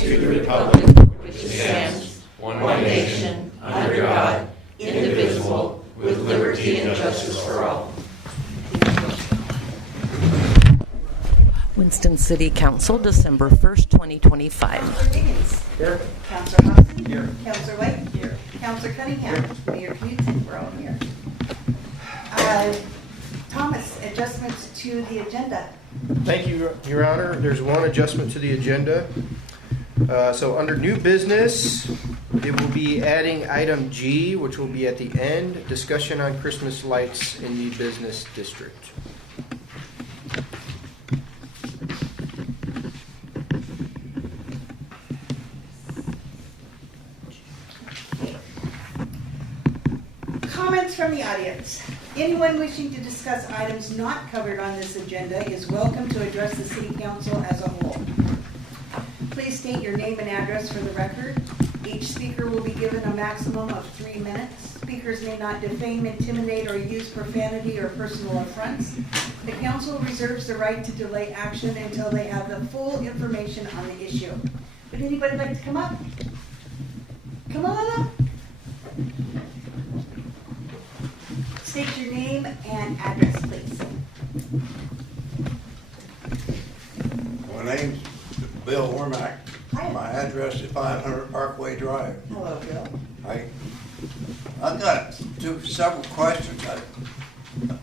to the republic which stands, one nation, under God, indivisible, with liberty and justice for all. Winston City Council, December 1st, 2025. Councilor Higgins. Here. Councilor Hudson. Here. Councilor White. Here. Councilor Cunningham. Mayor Knudsen, we're all here. Thomas, adjustments to the agenda. Thank you, Your Honor. There's one adjustment to the agenda. So under new business, it will be adding item G, which will be at the end, discussion on Christmas lights in the business district. Comments from the audience. Anyone wishing to discuss items not covered on this agenda is welcome to address the City Council as a whole. Please state your name and address for the record. Each speaker will be given a maximum of 3 minutes. Speakers may not defame, intimidate, or use profanity or personal affronts. The council reserves the right to delay action until they have the full information on the issue. Would anybody like to come up? Come on up. State your name and address, please. My name's Bill Wormack. Hi. My address is 500 Parkway Drive. Hello, Bill. I've got several questions.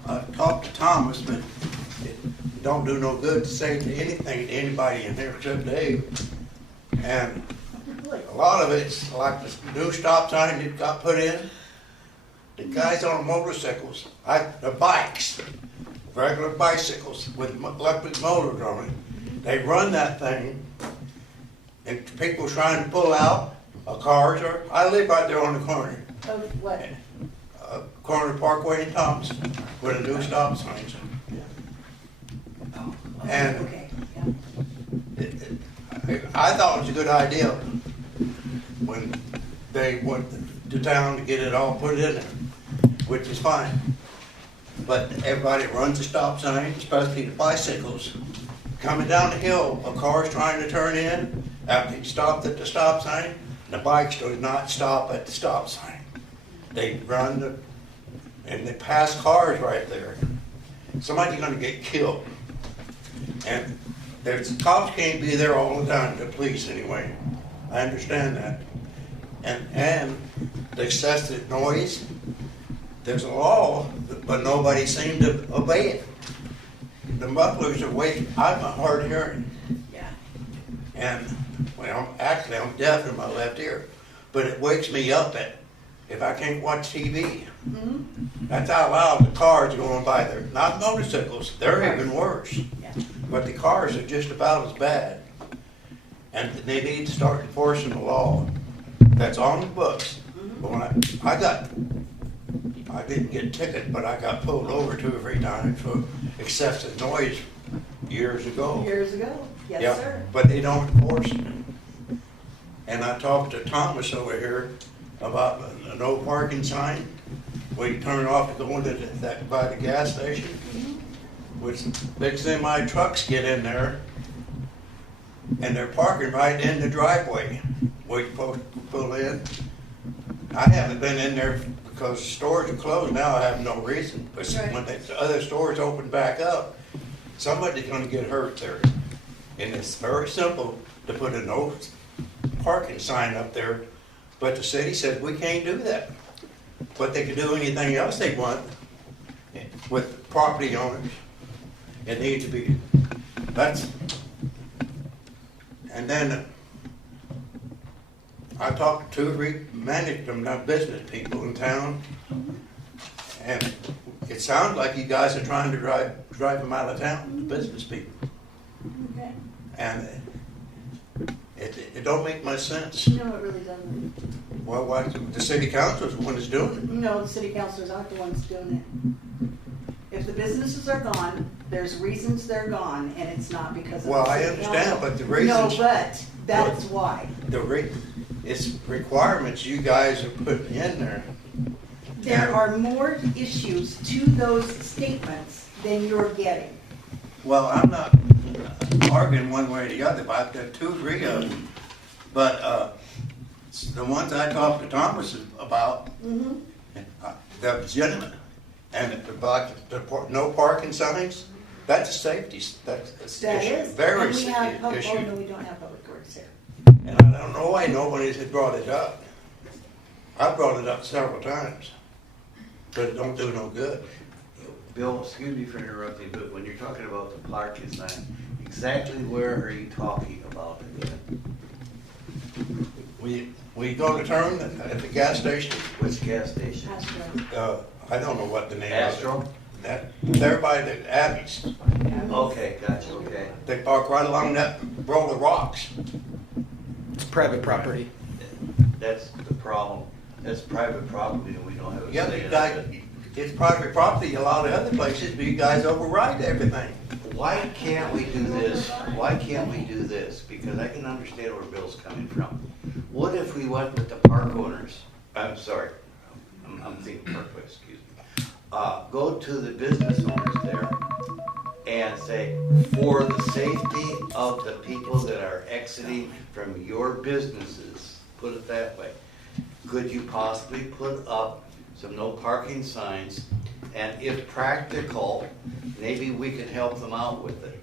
I talked to Thomas, but it don't do no good to say anything to anybody in here except Dave. And a lot of it's like the new stop sign that got put in. The guys on the motorcycles, the bikes, regular bicycles with electric motors on it, they run that thing, and people trying to pull out, cars are, I live right there on the corner. Oh, what? Corner of Parkway and Thomas, with the new stop signs. Oh, And okay. Yeah. I thought it was a good idea when they went to town to get it all put in there, which is fine. But everybody runs a stop sign, especially the bicycles. Coming down the hill, a car's trying to turn in, after he stopped at the stop sign, the bikes do not stop at the stop sign. They run and they pass cars right there. Somebody's gonna get killed. And there's cops can't be there all the time, the police anyway. I understand that. And the excessive noise, there's a law, but nobody seemed to obey it. The mufflers are I'm hard hearing. Yeah. And, well, actually I'm deaf in my left ear, but it wakes me up if I can't watch TV. Mm-hmm. That's how loud the cars are going by there. Not motorcycles, they're even worse. Yeah. But the cars are just about as bad. And they need to start enforcing the law that's on the books. But when I didn't get a ticket, but I got pulled over 2 or 3 times for excessive noise years ago. Years ago. Yes, Yeah, sir. but they don't enforce it. And I talked to Thomas over here about a no parking sign where you turn off to go into that by the gas station, which big semi trucks get in there and they're parking right in the driveway where you're supposed to pull in. I haven't been in there because stores are closed now. I have no reason. But Right. when the other stores open back up, somebody's going to get hurt there. And it's very simple to put a no parking sign up there. But the city said we can't do that. But they can do anything else they want with property owners. It needs to be, and then I talked to 2 or 3 business people in town, and it sounds like you guys are trying to drive them out of town, the business people. Okay. And it don't make much sense. No, it really doesn't. Well, why, the city council is the one that's doing it. No, the city councilors aren't the ones doing it. If the businesses are gone, there's reasons they're gone, and it's not because of Well, the I city understand, council. but the reasons. No, but that's why. It's requirements you guys are putting in there. There are more issues to those statements than you're getting. Well, I'm not arguing one way or the other, but I've got 2 or 3 of them But the ones I talked to Thomas about, they're legitimate. And about no parking signs, that's a safety, that's an That issue, is. very And we have issue. oh, no, we don't have public works here. And I don't know why nobody's had brought it up. I brought it up several times, but it don't do no good. Bill, excuse me for interrupting, but when you're talking about the parking sign, exactly where are you talking about again? We go to turn at the gas station. Which gas station? I don't know what the name of Astro? it. They're by the Abbeys. Okay, gotcha, okay. They park right along that row of rocks. It's private property. That's the problem. That's private property and we don't have a Yeah, say you in guys, it. it's private property a lot of other places, but you guys override everything. Why can't we do this? Why can't we do this? Because I can understand where Bill's coming from. What if we went with the park owners? I'm sorry, I'm thinking parkway, excuse me. Go to the business owners there and say, for the safety of the people that are exiting from your businesses, put it that way, could you possibly put up some no parking signs? And if practical, maybe we can help them out with it.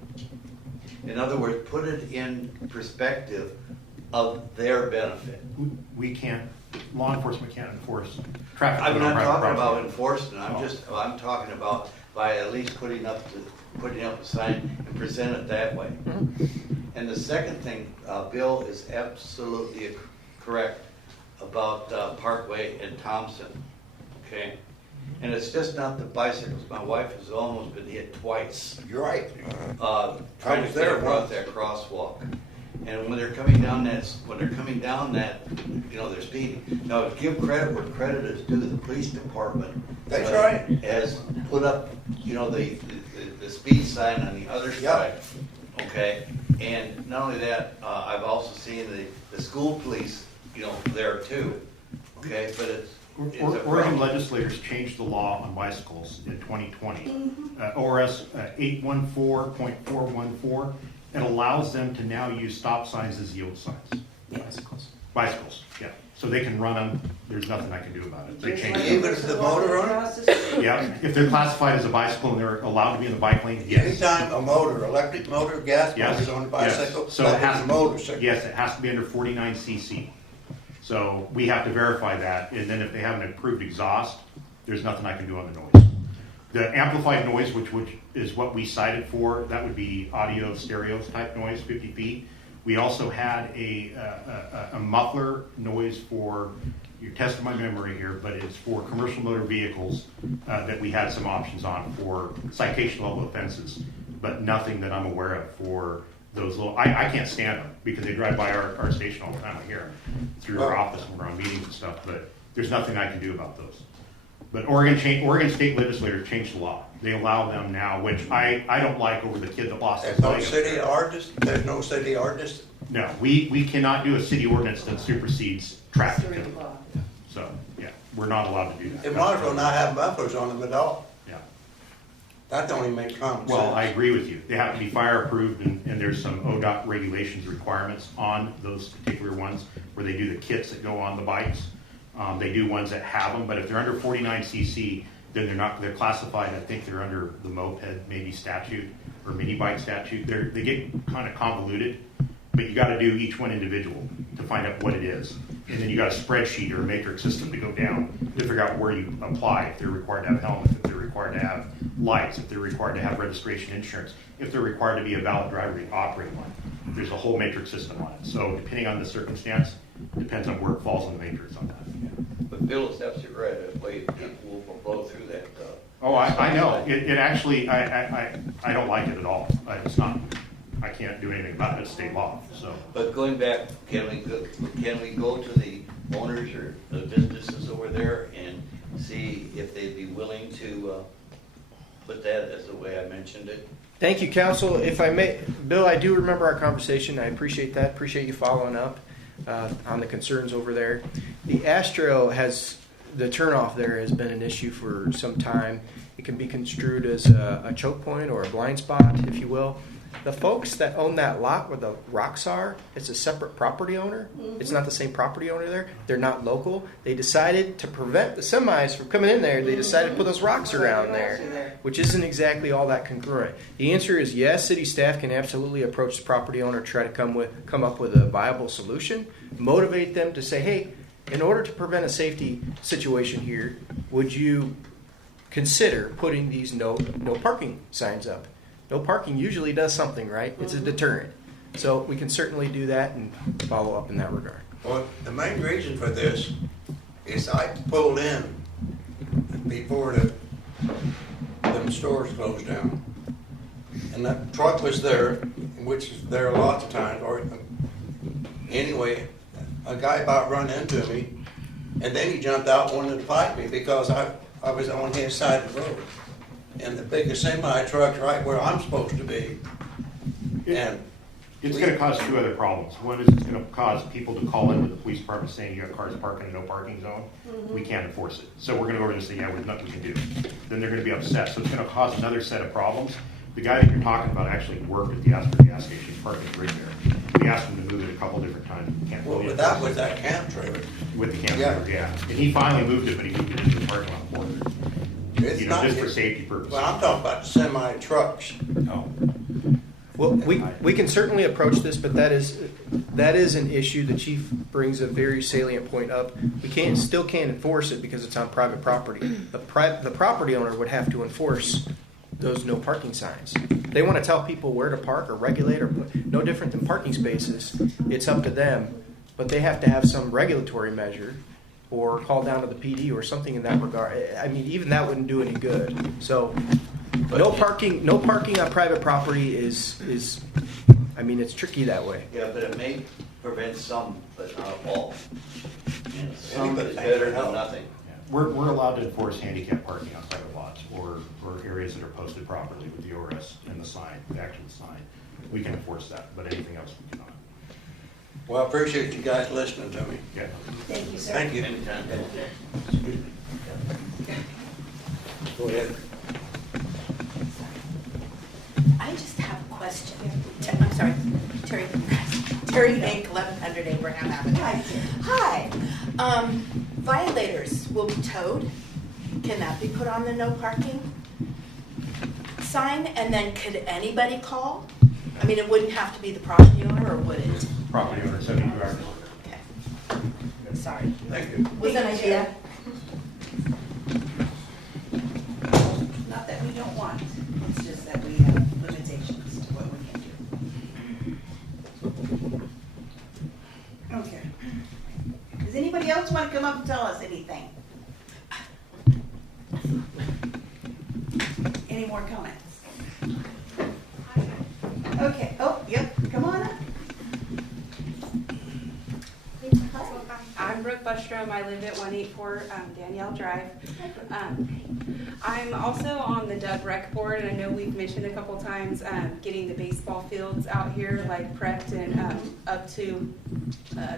In other words, put it in perspective of their benefit. We can't, law enforcement can't enforce traffic. I'm on not private talking property. about enforcement, I'm talking about by at least putting up a sign and present it that way. And the second thing, Bill is absolutely correct about Parkway and Thompson, okay? And it's just not the bicycles. My wife has almost been hit twice. You're right. Trying to there get across once. that crosswalk. And when they're coming down that, you know, they're speeding. Now, give credit where credit is due. The police department. That's right. Has put up, you know, the speed sign on the other side. Okay? And not only that, I've also seen the school police, you know, there too. Okay? But it's a Oregon problem. legislators changed the law on bicycles in 2020. ORS 814.414, it allows them to now use stop signs as yield signs. Bicycles, yeah. So they can run them, there's nothing I can do about it. They changed it. Even if the motor owner? Yeah, if they're classified as a bicycle and they're allowed to be in the bike lane, yes. Anytime a motor, electric motor, gas Yes, motor's on a yes. bicycle, So it has that's a motorcycle. Yes, it has to be under 49 cc. So we have to verify that, and then if they have an approved exhaust, there's nothing I can do on the noise. The amplified noise, which is what we cited for, that would be audio stereos type noise, 50 feet. We also had a muffler noise for, you're testing my memory here, but it's for commercial motor vehicles that we had some options on for citation level offenses, but nothing that I'm aware of for those little, I can't stand them because they drive by our station all the time. I hear them through our office when we're on meetings and stuff, but there's nothing I can do about those. But Oregon state legislators changed the law. They allow them now, which I don't like over the kid that lost his There's no leg. city ordinance, there's no city ordinance. No, we cannot do a city ordinance that supersedes traffic code. So, yeah, we're not allowed to do that. It might as well not have mufflers on them at all. Yeah. That don't even make common sense. Well, I agree with you. They have to be fire approved and there's some ODOT regulations requirements on those particular ones where they do the kits that go on the bikes. They do ones that have them, but if they're under 49 cc, then they're classified, I think they're under the moped maybe statute or mini bike statute. They get kind of convoluted, but you got to do each one individual to find out what it is. And then you got a spreadsheet or a matrix system to go down to figure out where you apply, if they're required to have helmets, if they're required to have lights, if they're required to have registration insurance, if they're required to be a valid driver to operate one. There's a whole matrix system on it. So depending on the circumstance, depends on where it falls in the matrix on that. But Bill is absolutely right. That way we'll blow through that. Oh, I know. It actually, I don't like it at all. It's not, I can't do anything about it. It's state law, so. But going back, can we go to the owners or the businesses over there and see if they'd be willing to put that as the way I mentioned it? Thank you, counsel. If I may, Bill, I do remember our conversation. I appreciate that. Appreciate you following up on the concerns over there. The Astro the turnoff there has been an issue for some time. It can be construed as a choke point or a blind spot, if you will. The folks that own that lot where the rocks are, it's a separate property owner. It's not the same property owner there. They're not local. They decided to prevent the semis from coming in there. They decided to put those rocks around there, which isn't exactly all that congruent. The answer is yes, city staff can absolutely approach the property owner, try to come up with a viable solution, motivate them to say, hey, in order to prevent a safety situation here, would you consider putting these no parking signs up? No parking usually does something, right? It's a deterrent. So we can certainly do that and follow up in that regard. Well, the main reason for this is I pulled in before the stores closed down. And that truck was there, which is there lots of times. Or anyway, a guy about run into me, and then he jumped out and wanted to fight me because I was on his side of the road. And the biggest semi truck's right where I'm supposed to be. And It's going to cause two other problems. One is it's going to cause people to call into the police department saying you have cars parked in a no parking zone. We can't enforce it. So we're going to go over and say, yeah, there's nothing we can do. Then they're going to be upset. So it's going to cause another set of problems. The guy that you're talking about actually worked at the Asper gas station, parking right there. We asked him to move it a couple different times. We can't well, really but that enforce was that camp trailer. it with the camera, Yeah. yeah. And he finally moved it, but he moved it into the parking lot for it. It's not Just for safety purposes. Well, I'm talking about semi trucks. No. Well, we can certainly approach this, but that is an issue. The chief brings a very salient point up. We still can't enforce it because it's on private property. The property owner would have to enforce those no parking signs. They want to tell people where to park or regulate, or no different than parking spaces. It's up to them, but they have to have some regulatory measure or call down to the PD or something in that regard. I mean, even that wouldn't do any good. So, no parking on private property is. I mean, it's tricky that way. Yeah, but it may prevent some, but not all. And some is better than nothing. We're allowed to enforce handicap parking on private lots or areas that are posted properly with the ORS and the sign, the actual sign. We can enforce that, but anything else we cannot. Well, I appreciate you guys listening to me. Yeah. Thank you, sir. Thank you. Anytime. Go ahead. I just have a question. I'm sorry, Terry Hank, 1100 Abraham Avenue. Hi. Hi. Violators will be towed. Can that be put on the no parking sign? And then could anybody call? I mean, it wouldn't have to be the property owner, or would it? Property owner, 72 hours. Okay. Sorry. Thank you. Was an idea. Not that we don't want, it's just that we have limitations to what we can do. Okay. Does anybody else want to come up and tell us anything? Any more comments? Okay, oh, yep, come on up. I'm Brooke Bustrom. I live at 184 Danielle Drive. I'm also on the Doug Rec Board, and I know we've mentioned a couple times getting the baseball fields out here like prepped and up to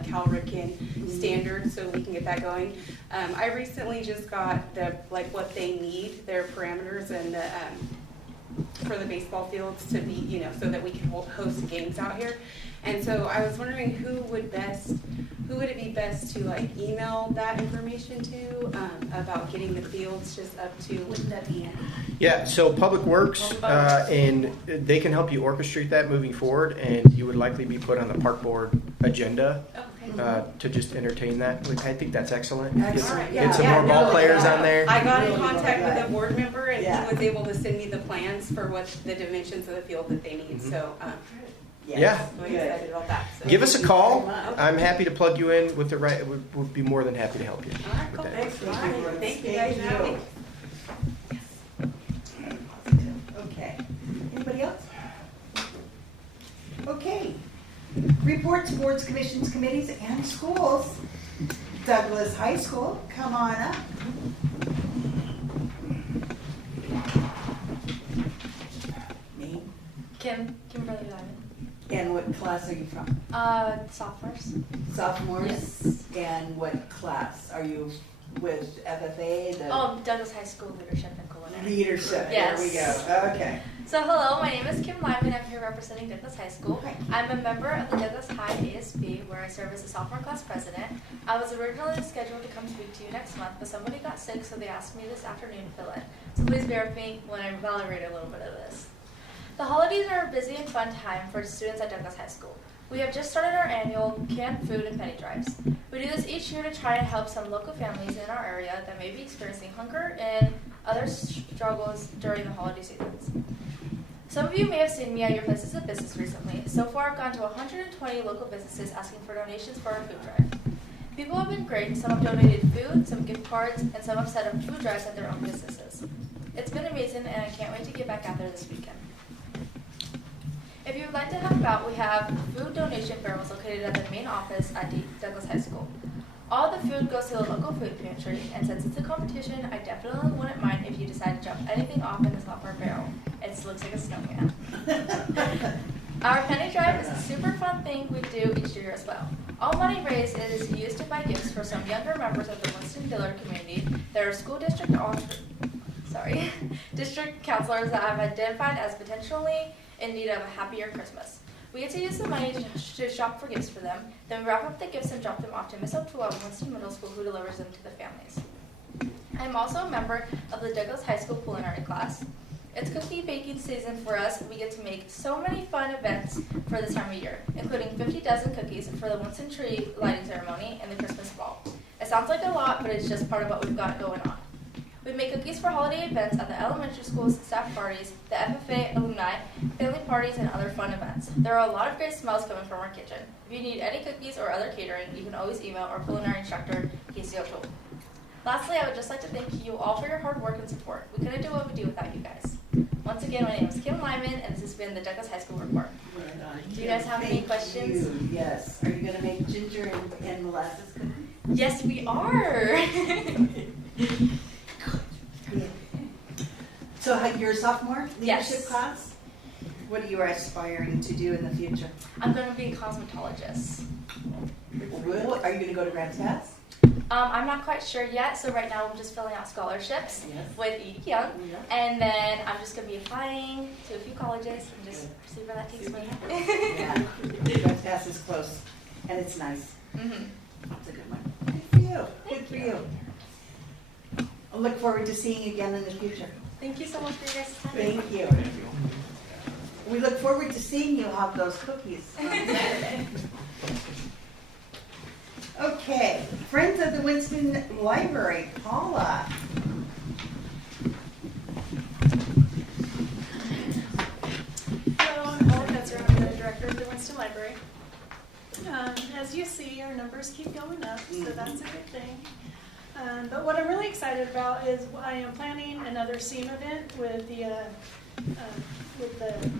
Cal Ripken standards, so we can get that going. I recently just got what they need, their parameters and the for the baseball fields to be, so that we can host games out here. And so I was wondering who would it be best to email that information to about getting the fields just up to? Wouldn't that be Andy? Yeah, so Public Works, and they can help you orchestrate that moving forward, and you would likely be put on the park board agenda to just entertain that. I think that's excellent. Get some more ball players on there. I got in contact with a board member, and he was able to send me the plans for what the dimensions of the field that they need. So Yeah. I'm excited about that. So. Give us a call. I'm happy to plug you in with the right. Would be more than happy to help you. All right, cool. with that. All right. Thank you guys for having me. Okay. Anybody else? Okay. Reports, boards, commissions, committees, and schools. Douglas High School, come on up. Name Kimberly Diamond. and what class are you from? Sophomores. Sophomores? Yes. And what class? Are you with FFA, the Douglas High School Leadership and Culinary. leadership? Yes. There we go. Okay. So hello, my name is Kim Lyman. I'm here representing Douglas High School. Hi. I'm a member of the Douglas High ASB, where I serve as a sophomore class president. I was originally scheduled to come speak to you next month, but somebody got sick, so they asked me this afternoon to fill in. So please bear with me while I read a little bit of this. The holidays are a busy and fun time for students at Douglas High School. We have just started our annual canned food and penny drives. We do this each year to try and help some local families in our area that may be experiencing hunger and other struggles during the holiday seasons. Some of you may have seen me at your places of business recently. So far, I've gone to 120 local businesses asking for donations for our food drive. People have been great. Some have donated food, some gift cards, and some have set up food drives at their own businesses. It's been amazing, and I can't wait to get back out there this weekend. If you would like to help out, we have food donation barrels located at the main office at Douglas High School. All the food goes to the local food pantry, and since it's a competition, I definitely wouldn't mind if you decide to jump anything off in this hopper barrel. It looks like a snowman. Our penny drive is a super fun thing we do each year as well. All money raised is used to buy gifts for some younger members of the Winston-Dillard community that are school district counselors that have identified as potentially in need of a happier Christmas. We get to use the money to shop for gifts for them, then we wrap up the gifts and drop them off to Miss O'Toole at Winston Middle School, who delivers them to the families. I am also a member of the Douglas High School culinary class. It's cookie baking season for us, and we get to make so many fun events for this time of year, including 50 dozen cookies for the Winston tree lighting ceremony and the Christmas ball. It sounds like a lot, but it's just part of what we've got going on. We make cookies for holiday events at the elementary schools, staff parties, the FFA alumni, family parties, and other fun events. There are a lot of great smells coming from our kitchen. If you need any cookies or other catering, you can always email our culinary instructor, Casey O'Toole. Lastly, I would just like to thank you all for your hard work and support. We couldn't do what we do without you guys. Once again, my name is Kim Lyman, and this has been the Douglas High School Report. Do you guys have any questions? You. Yes. Are you going to make ginger and molasses cookies? Yes, we are. So you're a sophomore leadership Yes. class? What are you aspiring to do in the future? I'm going to be a cosmetologist. Really? Are you going to go to grad tests? I'm not quite sure yet, so right now I'm just filling out scholarships with Edie Young, and then I'm just going to be applying to a few colleges and just see where that takes me. Yeah. Grad test is close, and it's nice. Mm-hmm. That's a good one. Good for you. Good for you. I look forward to seeing you again in the future. Thank you so much for your guys' time. Thank you. We look forward to seeing you have those cookies on Saturday. Okay, Friends of the Winston Library, Paula. Hello, I'm Paula Fetzer. I'm the director of the Winston Library. As you see, our numbers keep going up, so that's a good thing. But what I'm really excited about is I am planning another SEAM event with the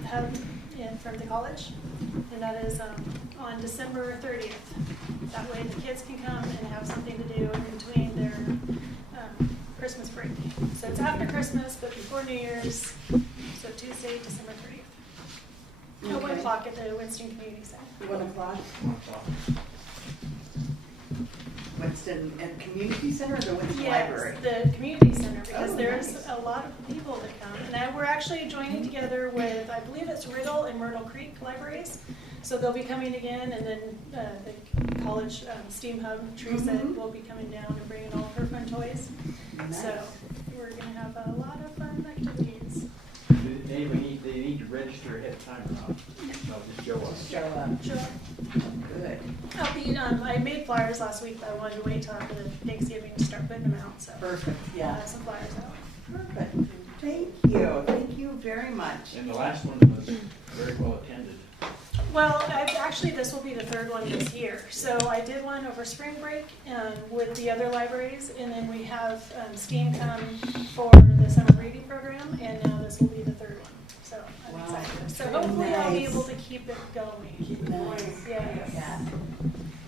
hub from the college, and that is on December 30th. That way the kids can come and have something to do in between their Christmas break. So it's after Christmas, but before New Year's, so Tuesday, December 30th. At 1 o'clock at the Winston Community Center. 1 o'clock. Winston and Community Center or the Winston Library? Yes, the community center, because there's a lot of people that come. And we're actually joining together with, I believe it's Riddle and Myrtle Creek libraries. So they'll be coming again, and then the college STEAM hub, Teresa, will be coming down and bringing all of her fun toys. Nice. So we're going to have a lot of fun activities. They need to register ahead of time or not? No, just show up. Show up. Sure. Good. I'll be, I made flyers last week, but I wanted to wait till after the Thanksgiving to start putting them out. So Perfect. I'll Yeah. have some flyers out. Perfect. Thank you. Thank you very much. And the last one was very well attended. Well, actually, this will be the third one this year. So I did one over spring break with the other libraries, and then we have STEAM come for the summer reading program, and now this will be the third one. So I'm Wow. excited. So hopefully I'll be Nice. able to keep it going. Nice. Yes. Yeah.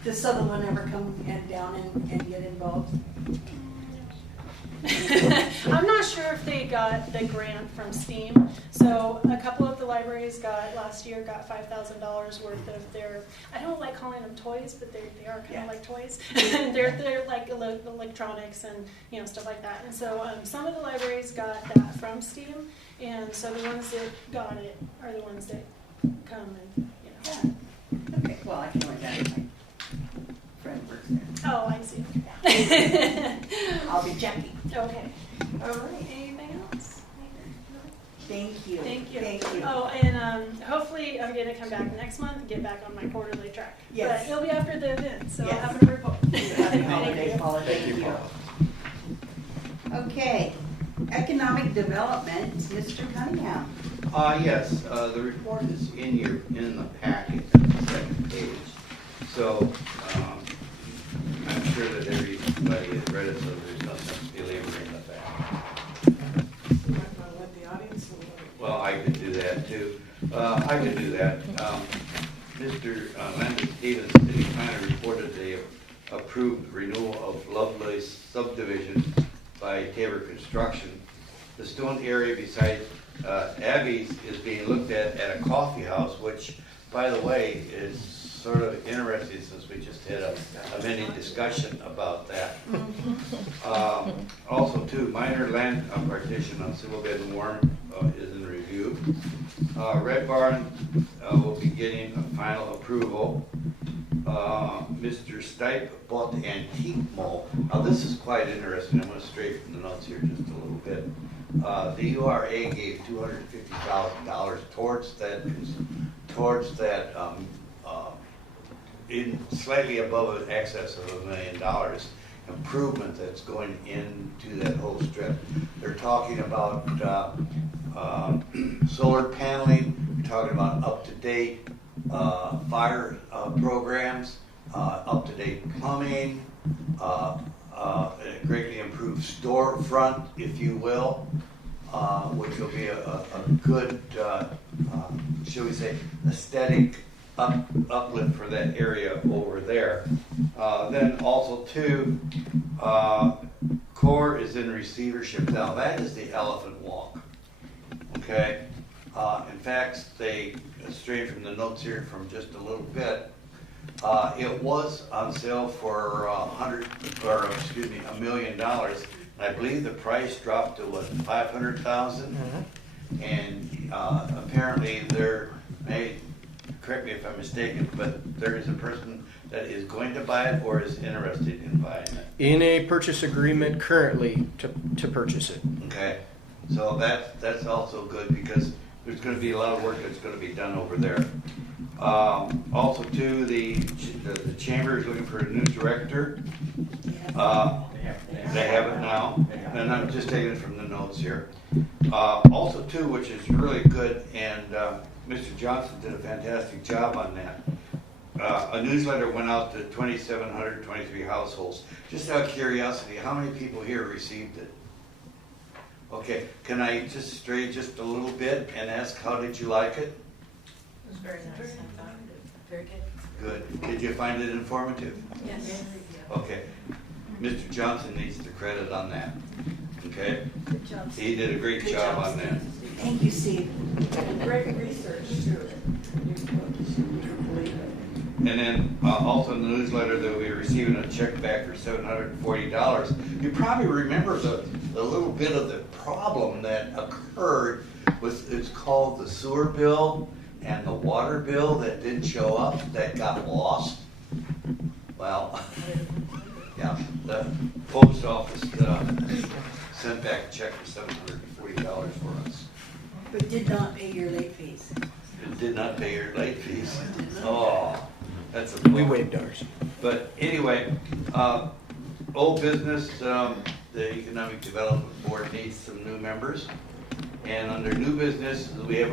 Does Sutherland ever come down and get involved? I'm not sure if they got the grant from STEAM. So a couple of the libraries last year got $5,000 worth of their, I don't like calling them toys, but they are kind of like toys. they're like electronics and stuff like that. And so some of the libraries got that from STEAM, and so the ones that got it are the ones that come and Okay, well, I can only imagine my friend works there. Oh, I see. I'll be Jackie. Okay. All right. Anything else? Thank you. Thank you. Thank you. Oh, and hopefully I'm going to come back next month and get back on my quarterly track. Yes. But it'll be after the event, so Yes. I'll have a report. Happy holidays, Thank Paula. Thank you, Paula. Okay, economic development, Mr. Cunningham. Yes, the report is in the packet, on the second page. So, I'm sure that everybody has read it, so there's no sense belaboring the fact. Well, I could do that too. I could do that. Mr. Landon Stevens, city planner, reported the approved renewal of Lovelace subdivision by Tabor Construction. The stone area beside Abby's is being looked at a coffee house, which, by the way, is sort of interesting since we just had a mini discussion about that. Also, too, minor land partition on Civil Bed and Warren is in review. Red Barn will be getting a final approval. Mr. Stipe bought the antique mall. Now, this is quite interesting. I'm going to stray from the notes here just a little bit. The URA gave $250,000 towards that in slightly above an excess of $1 million improvement that's going into that whole strip. They're talking about solar paneling. They're talking about up-to-date fire programs, up-to-date plumbing, a greatly improved storefront, if you will, which will be a good, shall we say, aesthetic uplift for that area over there. Then also too, Core is in receivership now. That is the Elephant Walk. Okay. In fact, they strayed from the notes here from just a little bit. It was on sale for $1 million. I believe the price dropped to what, 500,000, and apparently correct me if I'm mistaken, but there is a person that is going to buy it or is interested in buying it. In a purchase agreement currently to purchase it. Okay, so that's also good because there's going to be a lot of work that's going to be done over there. Also, too, the chamber is looking for a new director. They have it now, and I'm just taking it from the notes here. Also, too, which is really good, and Mr. Johnson did a fantastic job on that. A newsletter went out to 2,723 households. Just out of curiosity, how many people here received it? Okay, can I just stray just a little bit and ask, how did you like it? It was very nice. Very good. Good. Did you find it informative? Yes. Okay. Mr. Johnson needs the credit on that. Okay? Good job. He did a great job on that. Thank you, Steve. Great research too. And then also in the newsletter, they'll be receiving a check back for $740. You probably remember the little bit of the problem that occurred with, it's called the sewer bill and the water bill that didn't show up, that got lost. Well, yeah, the post office sent back a check for $740 for us. But did not pay your late fees. It did not pay your late fees. Oh, that's a We bummer. waived ours. But anyway, old business, the Economic Development Board needs some new members. And under new business, we have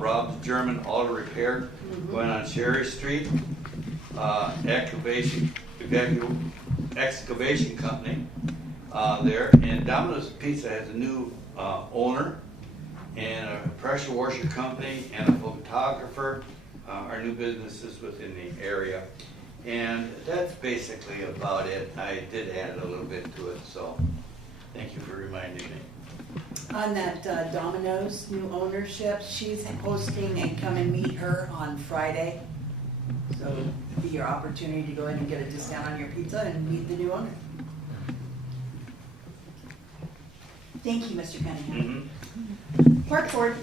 Rob's German Auto Repair going on Cherry Street. Excavation Company there. And Domino's Pizza has a new owner, and a pressure washer company, and a photographer. Our new businesses within the area. And that's basically about it. I did add a little bit to it, so Thank you for reminding me. On that Domino's new ownership, she's hosting and come and meet her on Friday. So it'll be your opportunity to go in and get a discount on your pizza and meet the new owner. Thank you, Mr. Cunningham. Park Board.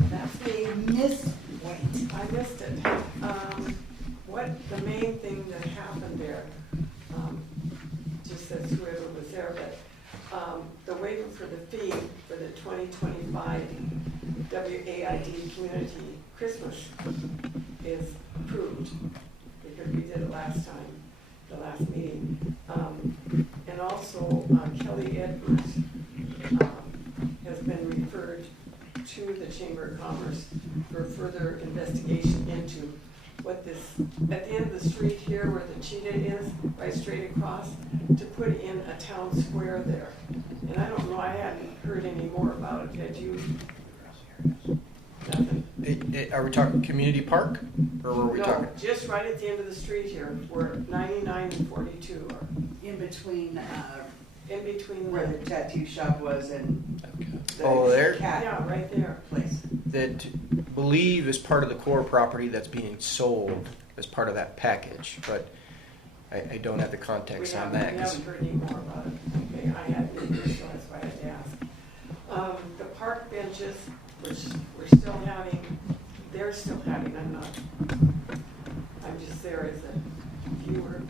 That's me. Miss White. I missed it. What the main thing that happened there, just as whoever was there, but the waiver for the fee for the 2025 WAID Community Christmas is approved because we did it last time, the last meeting. And also Kelly Edwards has been referred to the Chamber of Commerce for further investigation into what this, at the end of the street here where the cheetah is, right straight across, to put in a town square there. And I don't know, I hadn't heard any more about it. Had you? Nothing? Are we talking community park, or were we No, talking? just right at the end of the street here, where 99 and 42 are. In between In between where the the, tattoo shop was and the Oh, there? cat yeah, right there. place. That believe is part of the core property that's being sold as part of that package, but I don't have the context on that. We 'Cause haven't heard any more about it. Okay, I hadn't either, so that's why I had to ask. The park benches, which we're still having, they're still having, I'm just there as a viewer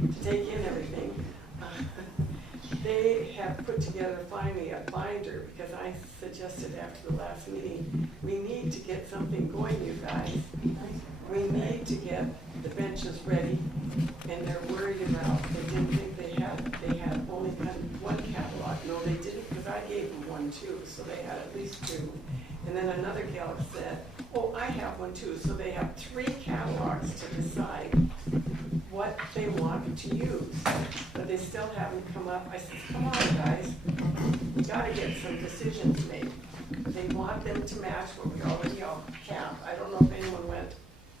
to take in everything. They have put together finally a binder because I suggested after the last meeting, we need to get something going, you guys. We need to get the benches ready, and they're worried about, they didn't think they had only one catalog. No, they didn't, because I gave them one too, so they had at least two. And then another gal said, oh, I have one too, so they have 3 catalogs to decide what they want to use. But they still haven't come up. I said, come on, guys, we gotta get some decisions made. They want them to match what we already all have. I don't know if anyone went,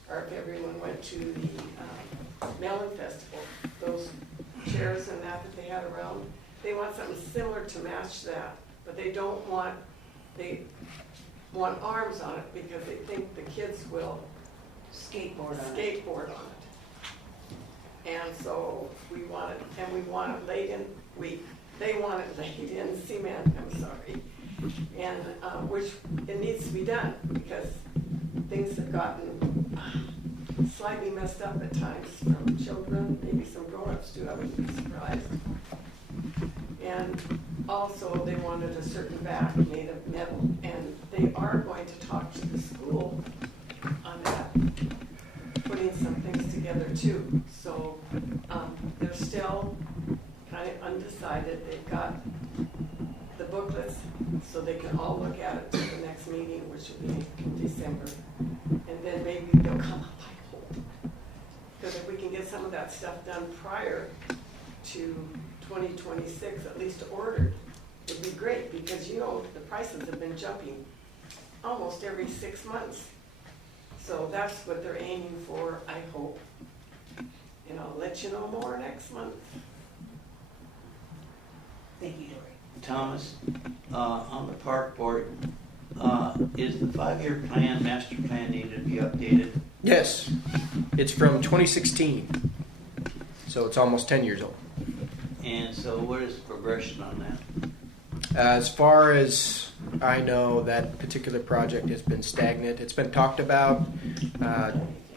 or if everyone went to the Melon Festival, those chairs and that they had around. They want something similar to match that, but they don't want, they want arms on it because they think the kids will Skateboard on it. skateboard on it. And so we want it, and we want it laid in, they want it laid in cement, I'm sorry. And, which, it needs to be done because things have gotten slightly messed up at times from children, maybe some grown-ups too, I wouldn't be surprised. And also, they wanted a certain back made of metal, and they are going to talk to the school on that, putting some things together too. So they're still kind of undecided. They've got the booklets, so they can all look at it to the next meeting, which will be in December. And then maybe they'll come up, I hope. Because if we can get some of that stuff done prior to 2026, at least ordered, would be great, because you know the prices have been jumping almost every 6 months. So that's what they're aiming for, I hope. And I'll let you know more next month. Thank you, Dory. Thomas, on the park board, is the 5-year plan, master plan needed to be updated? yes, it's from 2016, so it's almost 10 years old. And so what is the progression on that? As far as I know, that particular project has been stagnant. It's been talked about.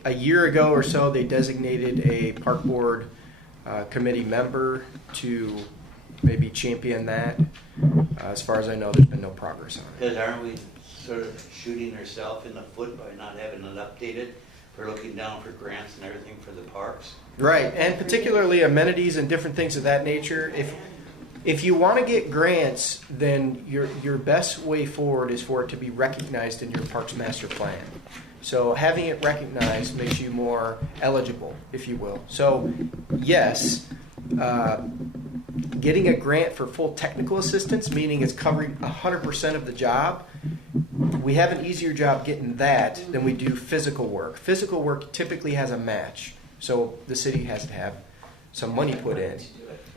A year ago or so, they designated a park board committee member to maybe champion that. As far as I know, there's been no progress on it. Because aren't we sort of shooting ourselves in the foot by not having it updated? For looking down for grants and everything for the parks? Right, and particularly amenities and different things of that nature. If you want to get grants, then your best way forward is for it to be recognized in your parks master plan. So having it recognized makes you more eligible, if you will. So yes, getting a grant for full technical assistance, meaning it's covering 100% of the job, we have an easier job getting that than we do physical work. Physical work typically has a match, so the city has to have some money put in.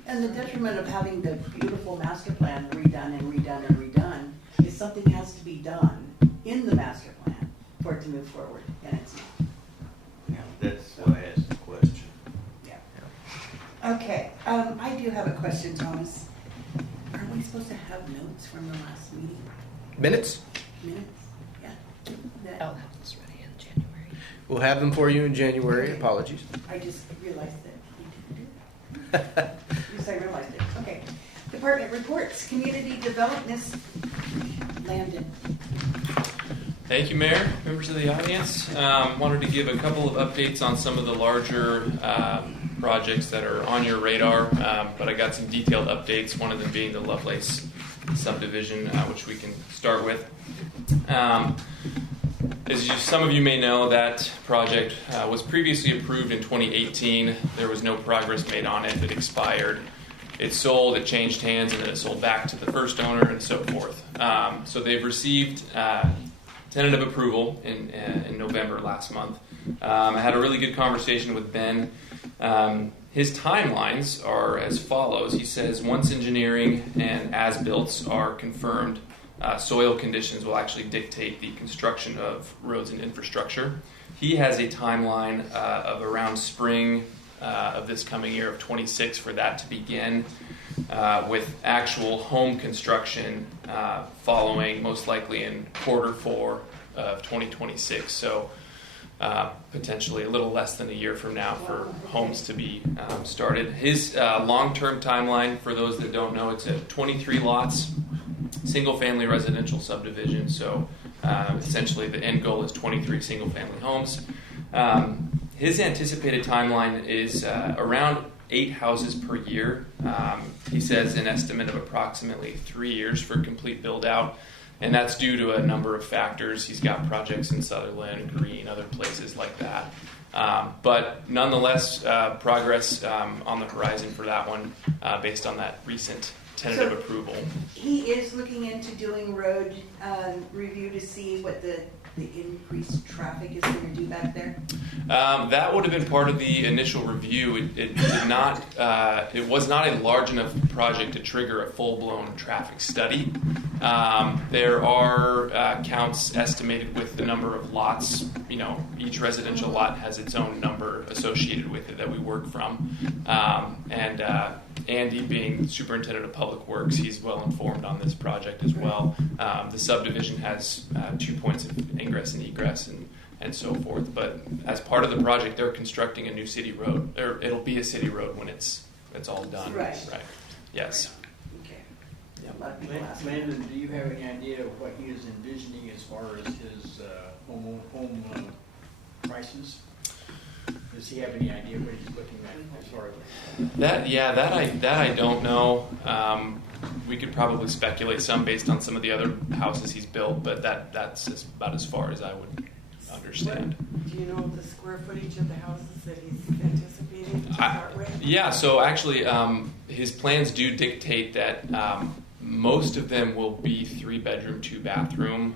And the detriment of having the beautiful master plan redone and redone and redone is something has to be done in the master plan for it to move forward, and it's not. Yeah, that's why I asked the question. Yeah. Okay, I do have a question, Thomas. Are we supposed to have notes from the last meeting? Minutes? Minutes? Yeah. That- I'll have this ready in January. We'll have them for you in January. Okay. Apologies. I just realized that we didn't do that. Yes, I realized it. Okay. Department reports, community development, Landon. Thank you, Mayor, members of the audience. Wanted to give a couple of updates on some of the larger projects that are on your radar, but I got some detailed updates, one of them being the Lovelace subdivision, which we can start with. Some of you may know, that project was previously approved in 2018. There was no progress made on it. It expired. It sold, it changed hands, and then it sold back to the first owner, and so forth. So they've received tentative approval in November last month. I had a really good conversation with Ben. His timelines are as follows. He says once engineering and as-builts are confirmed, soil conditions will actually dictate the construction of roads and infrastructure. He has a timeline of around spring of this coming year of 26 for that to begin, with actual home construction following most likely in Q4 of 2026. So potentially a little less than a year from now for homes to be started. His long-term timeline, for those that don't know, it's at 23 lots, single-family residential subdivision. So essentially the end goal is 23 single-family homes. His anticipated timeline is around 8 houses per year. He says an estimate of approximately 3 years for complete build-out. And that's due to a number of factors. He's got projects in Sutherland, Green, other places like that. But nonetheless, progress on the horizon for that one based on that recent tentative approval. He is looking into doing road review to see what the increased traffic is going to do back there? That would have been part of the initial review. It did not. It was not a large enough project to trigger a full-blown traffic study. There are counts estimated with the number of lots. You know, each residential lot has its own number associated with it that we work from. And Andy, being superintendent of public works, he's well informed on this project as well. The subdivision has 2 points of ingress and egress and so forth. But as part of the project, they're constructing a new city road. Or it'll be a city road when it's all done. Right. Yes. Okay. Yep. Landon, do you have any idea of what he is envisioning as far as his home prices? Does he have any idea what he's looking at as far as that I don't know. We could probably speculate some based on some of the other houses he's built, but that's about as far as I would understand. Do you know the square footage of the houses that he's anticipating to start with? Yeah, so actually his plans do dictate that most of them will be 3-bedroom, 2-bathroom,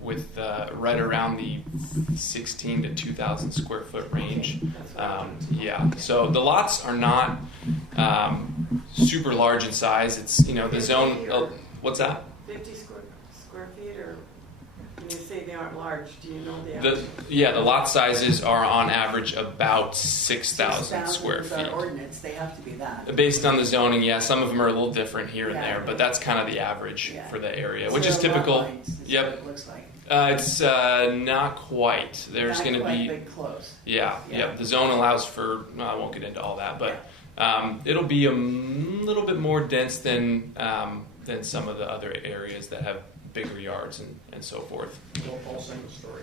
with right around the 16 to 2,000 square foot range. Yeah, so the lots are not super large in size. It's, you know, the zone. What's that? 50 square feet, or when you say they aren't large, do you know the average? The lot sizes are on average about 6,000 square is our feet. ordinance, they have to be that. Based on the zoning, yeah, some of them are a little different here and Yeah. there, but that's kind of the average Yeah. for the area, So which is lot typical. lines is Yep. what it looks like. It's not quite. There's Not going to quite, be, but close. yeah. The zone allows for. I won't get into all that, but it'll be a little bit more dense than some of the other areas that have bigger yards and so forth. all single story?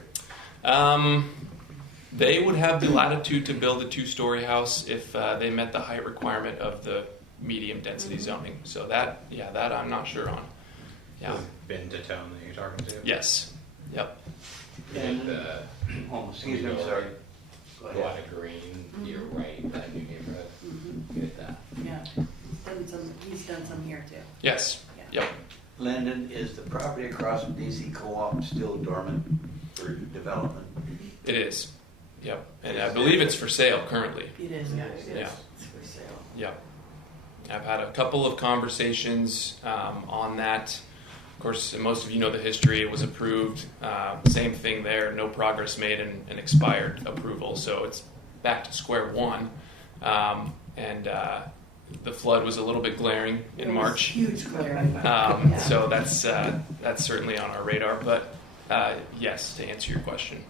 They would have the latitude to build a 2-story house if they met the height requirement of the medium density zoning. So that I'm not sure on. Yeah. Been to town that you're talking to? Yes. Yep. And Excuse me, I'm sorry. Go a lot ahead. of green, you're right, that new neighborhood. Get that. Yeah, he's done some here too. Yes. Yep. Landon, is the property across from DC Co-op still dormant for development? It is. Yep. And I believe it's for sale currently. It is. Yeah, it is. Yeah. It's for Yep. I've had a couple of conversations on that. Of course, most of you know the history. It was approved. Same thing there. No progress made and expired approval. So it's back to square one. The flood was a little bit glaring in March. Huge glaring. So that's certainly on our radar. But yes, to answer your question,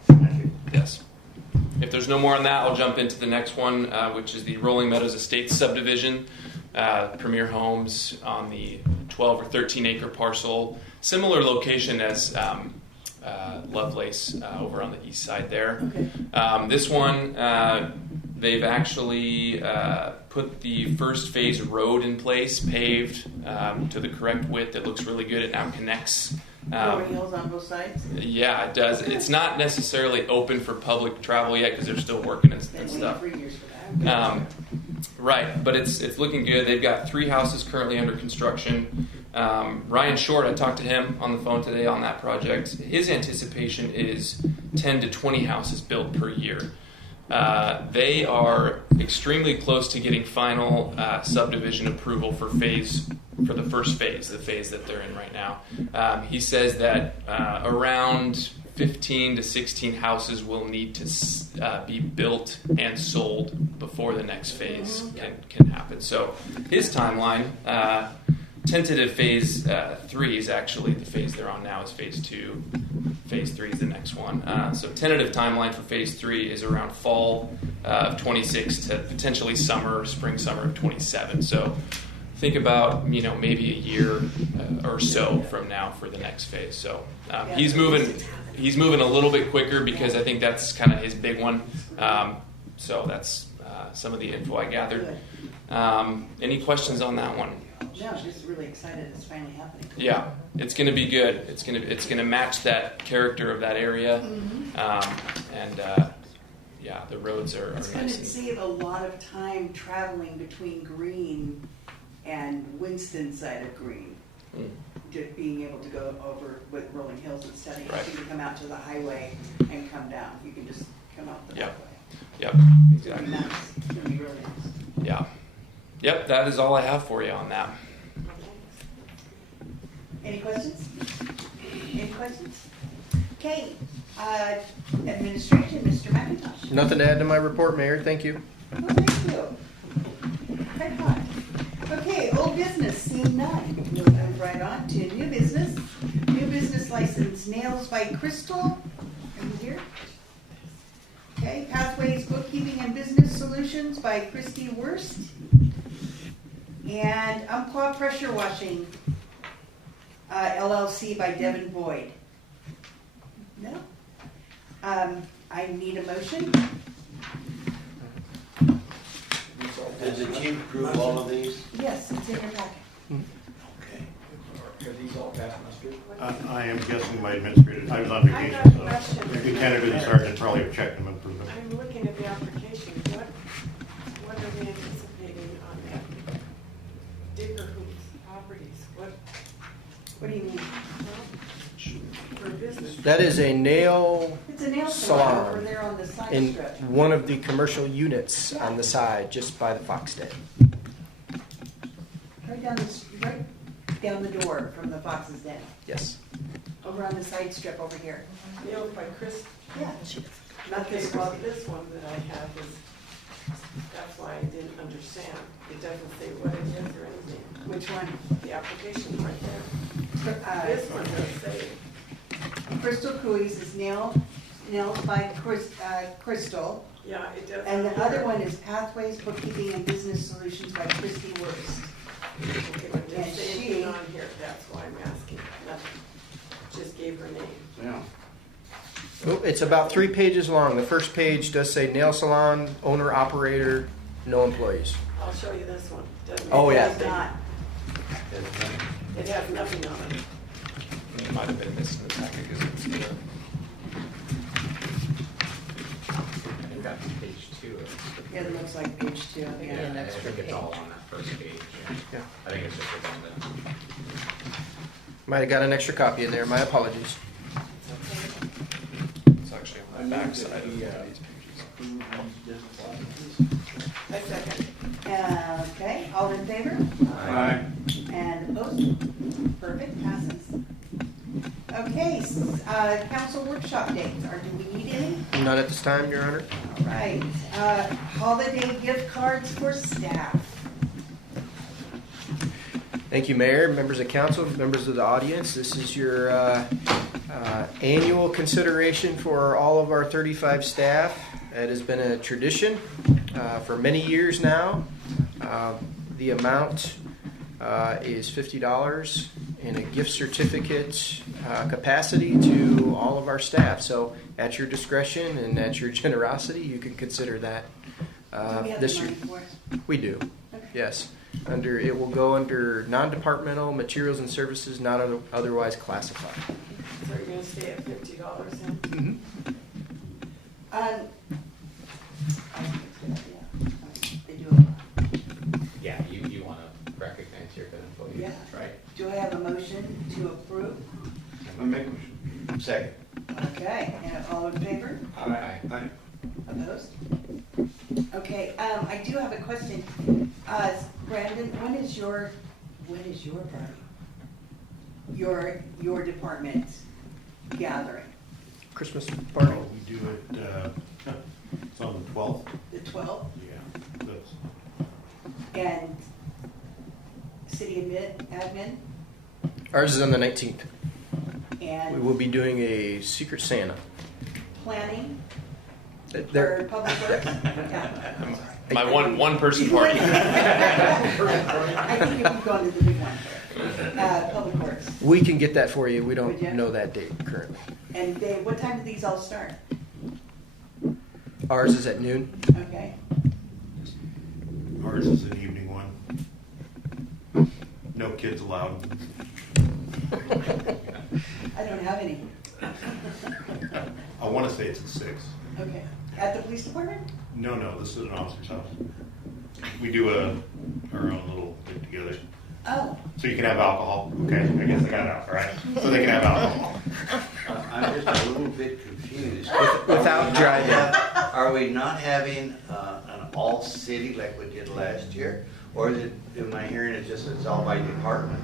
yes. If there's no more on that, I'll jump into the next one, which is the Rolling Meadows Estates subdivision. Premier homes on the 12 or 13 acre parcel, similar location as Lovelace over on the east side there. Okay. This one, they've actually put the first phase road in place, paved to the correct width. It looks really good. It now connects. Rolling hills on both sides? Yeah, it does. It's not necessarily open for public travel yet because they're still working and stuff. 3 years for that. Right, but it's looking good. They've got 3 houses currently under construction. Ryan Short, I talked to him on the phone today on that project. His anticipation is 10 to 20 houses built per year. They are extremely close to getting final subdivision approval for the first phase, the phase that they're in right now. He says that around 15 to 16 houses will need to be built and sold before the next phase can happen. So his timeline, tentative phase 3 is actually the phase they're on now is phase 2. Phase 3 is the next one. So tentative timeline for phase 3 is around fall of 26 to potentially spring, summer of 27. So think about, maybe a year or so from now for the next phase. So he's moving a little bit quicker because I think that's kind of his big one. So that's some of the info I gathered. Any questions on that one? No, just really excited it's finally happening. Yeah, it's going to be good. It's going to match that character of that area, the roads are It's nice. going to save a lot of time traveling between Green and Winston side of Green. Just being able to go over with Rolling Hills instead of having to come out to the highway and come down. You can just come out the highway. Yep, exactly. Nice. It's going to be really nice. Yeah. Yep, that is all I have for you on that. Any questions? Any questions? Okay, administration, Mr. McIntosh. Nothing to add to my report, Mayor. Thank you. Well, thank you. Right on. Okay, old business, seeing none. We'll move right on to new business. New business license, Nails by Crystal. Are you here? Okay, Pathways Bookkeeping and Business Solutions by Christy Wurst. And Umpqua Pressure Washing, LLC by Devin Boyd. No? I need a motion. Did the chief approve all of these? Yes, it's in your packet. Okay. Are these all past muster? I am guessing my administrator, I was on I got vacation, a question. so the lieutenant and the sergeant probably have checked them and approved them. I'm looking at the application, what are we anticipating on that? Dicker Hoops properties, What do you mean? for business? That is a nail It's a nail salon over salon there on the side in strip. one of the commercial units on the side, just by the Fox Den. Right down the door from the Fox's Den. Yes. Over on the side strip over here. Nailed by Chris, Yeah. not this one, this one that I have is, that's why I didn't understand. It doesn't say what it is or anything. Which one? The application right there. This one does say, Crystal Cooey's is nails by Crystal. yeah, it does. And the other one is Pathways Bookkeeping and Business Solutions by Christy Wurst. Okay, but it And didn't say she- anything on here, that's why I'm asking. Nothing. Just gave her name. Yeah. Oh, it's about 3 pages long. The first page does say nail salon, owner, operator, no employees. I'll show you this one. Doesn't Oh, yeah. have nothing. It has nothing on it. It might have been missing the packet because it's good. I think that's page 2. It looks like page 2. Yeah, Yeah. I think it's all on that first page. Yeah. I think it's just redundant. Might have got an extra copy in there. My apologies. It's actually on the back side of these pages. I second. Okay. in favor? Aye. And opposed? Perfect, passes. Okay, council workshop dates, or do we need any? None at this time, Your Honor. All right, holiday gift cards for staff. Thank you, Mayor, members of council, members of the audience. This is your annual consideration for all of our 35 staff. It has been a tradition for many years now. The amount is $50 in a gift certificate capacity to all of our staff. So at your discretion and at your generosity, you can consider that Do we have this the year. money for it? We do, Okay. yes. It will go under non-departmental materials and services not otherwise classified. So you're gonna stay at $50 then? Mm-hmm. I think it's a good idea. They do a lot. Yeah, you want to recognize your good employees, Yeah. right? Do I have a motion to approve? I make a motion. Second. Okay, and all in favor? Aye. Opposed? Okay, I do have a question. Brandon, when is your party? Your department gathering? Christmas party. Oh, we do it, it's on the 12th. The 12th? Yeah, that's, And city admin? Ours is on the 19th. We And will be doing a Secret Santa. planning There, for public works? Yeah. My one person party. I think you've gone to the big one. Public works. we can get that for you. We don't Would you? know that date currently. And what time do these all start? Ours is at noon. Okay. ours is an evening one. No kids allowed. I don't have any. I want to say it's at 6. Okay. At the police department? No, this is an officer's house. We do our own little get together. Oh, So you can have alcohol. Okay, I guess I got it out, all right? So they can have alcohol. I'm just a little bit confused. Without driving. Are we not having an all-city like we did last year? Or is it, am I hearing it's all by department?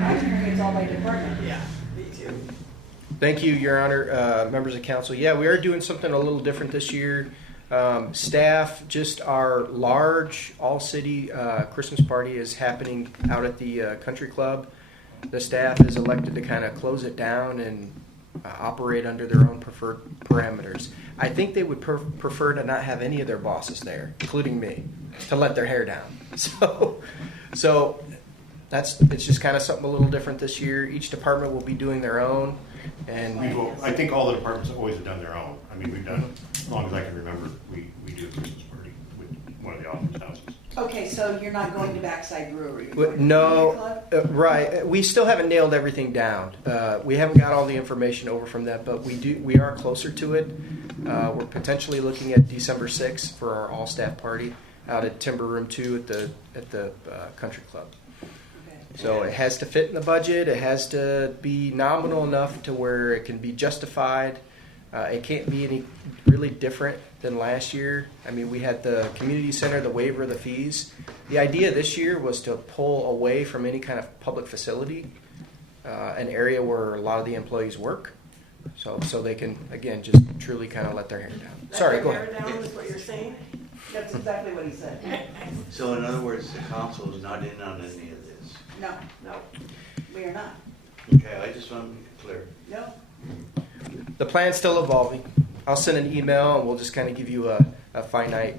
I'm hearing it's all by department. Yeah, me too. Thank you, Your Honor, members of council. Yeah, we are doing something a little different this year. Staff, just our large all-city Christmas party is happening out at the country club. The staff is elected to kind of close it down and operate under their own preferred parameters. I think they would prefer to not have any of their bosses there, including me, to let their hair down. So it's just kind of something a little different this year. Each department will be doing their own. And I think all the departments always have done their own. I mean, we've done, as long as I can remember, we do a Christmas party with one of the officers' houses. Okay, so you're not going to Backside Brewery? You're going to No, Country Club? right. We still haven't nailed everything down. We haven't got all the information over from that, but we are closer to it. We're potentially looking at December 6th for our all-staff party out at Timber Room 2 at the country club. So it has to fit in the budget. It has to be nominal enough to where it can be justified. It can't be any really different than last year. I mean, we had the community center, the waiver of the fees. The idea this year was to pull away from any kind of public facility, an area where a lot of the employees work, so they can, again, just truly kind of let their hair down. Sorry, go ahead. Let their hair down is what you're saying? That's exactly what he said. So in other words, the council is not in on any of this? No, No. we are not. Okay, I just want to make it clear. No. The plan's still evolving. I'll send an email and we'll just kind of give you a finite,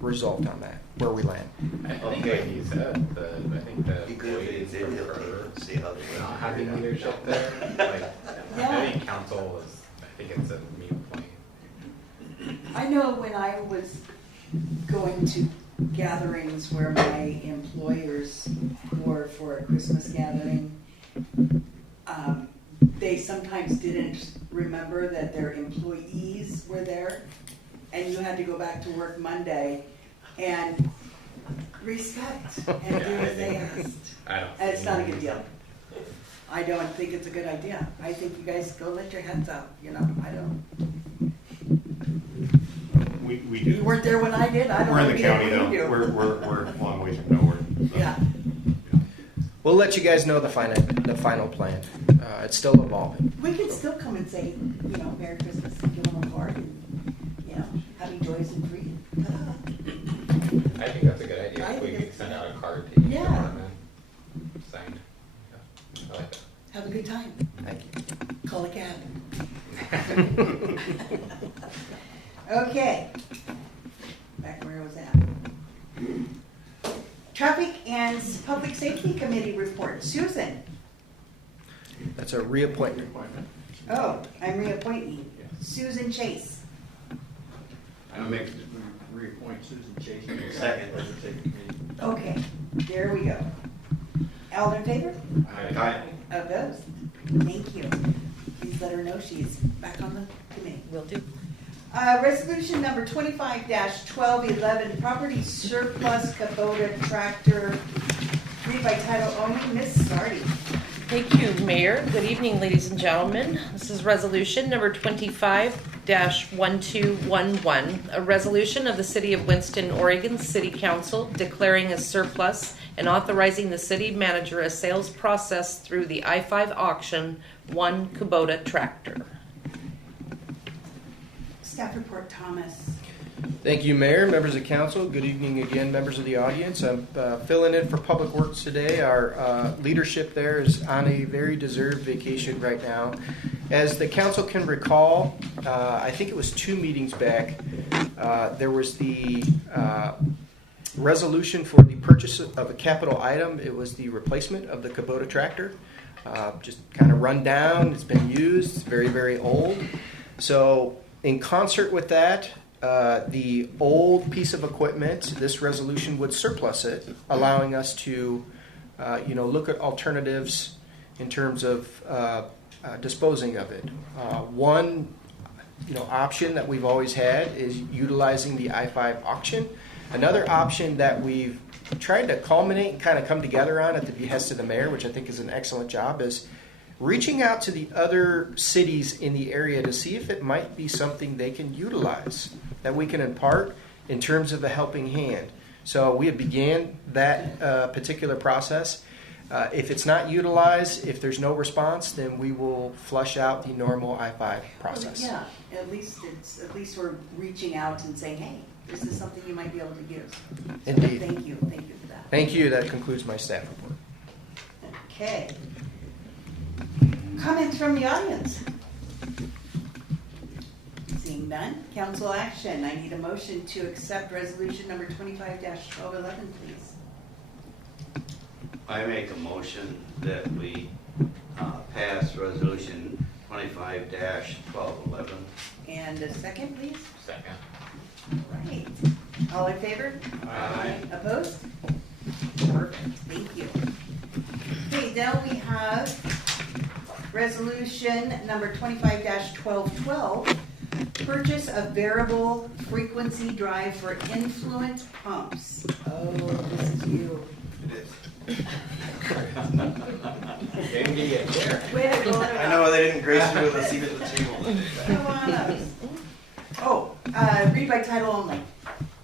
result on that, where we land. I think like he said, I think the Because employees they did prefer see how they not having leadership there. Like, I think council is, I think it's a mute point. I know when I was going to gatherings where my employers were for a Christmas gathering, they sometimes didn't remember that their employees were there, and you had to go back to work Monday and respect and do as they asked. I don't. And it's not a good deal. I don't think it's a good idea. I think you guys go let your heads out, I don't. We We You do. weren't there when I did, I don't We're know. in the either. county though. What do you do? We're a long ways from nowhere. So. Yeah, We'll let you guys know the final plan. It's still evolving. we could still come and say, you know, Merry Christmas, and give them a card, and, you know, happy joys and freedom. Ta-da. I think that's a good idea. I If we think could it's- send out a card to each Yeah. department, signed. Yeah, I like that. Have a good time. Thank you. Call a cab. Okay. Back where I was at. Traffic and Public Safety Committee report. Susan. That's a reappointment. Oh, I'm reappointing Susan Chase. I make reappoint Susan Chase. Second. Okay, there we go. All in favor? Aye. Opposed? Thank you. Please let her know she's back on the committee. Will do. Resolution number 25-1211, property surplus Kubota tractor. Read by title only. Ms. Sardi. Thank you, Mayor. Good evening, ladies and gentlemen. This is resolution number 25-1211, a resolution of the City of Winston, Oregon City Council declaring a surplus and authorizing the city manager a sales process through the I-5 auction, one Kubota tractor. Staff report, Thomas. Thank you, Mayor, members of council. Good evening again, members of the audience. I'm filling in for Public Works today. Our leadership there is on a very deserved vacation right now. As the council can recall, I think it was 2 meetings back, there was the resolution for the purchase of a capital item. It was the replacement of the Kubota tractor. Just kind of run down. It's been used. It's very, very old. So in concert with that, the old piece of equipment, this resolution would surplus it, allowing us to, look at alternatives in terms of disposing of it. One, option that we've always had is utilizing the I-5 auction. Another option that we've tried to culminate and kind of come together on at the behest of the mayor, which I think is an excellent job, is reaching out to the other cities in the area to see if it might be something they can utilize, that we can impart in terms of a helping hand. So we have began that particular process. If it's not utilized, if there's no response, then we will flush out the normal I-5 process. Yeah, at least we're reaching out and saying, hey, this is something you might be able to use. So Indeed. Thank you for that. Thank you. That concludes my staff report. Okay. Comments from the audience? Seeing none, council action. I need a motion to accept resolution number 25-1211, please. I make a motion that we pass resolution 25-1211. And a second, please. Second. Right. All in favor? Aye. Opposed? Perfect, thank you. Okay, now we have resolution number 25-1212, purchase of variable frequency drive for influent pumps. Oh, this is you. Maybe a chair. Way to go. I know they didn't grace me with a seat at the table today. Come on up. Oh, read by title only.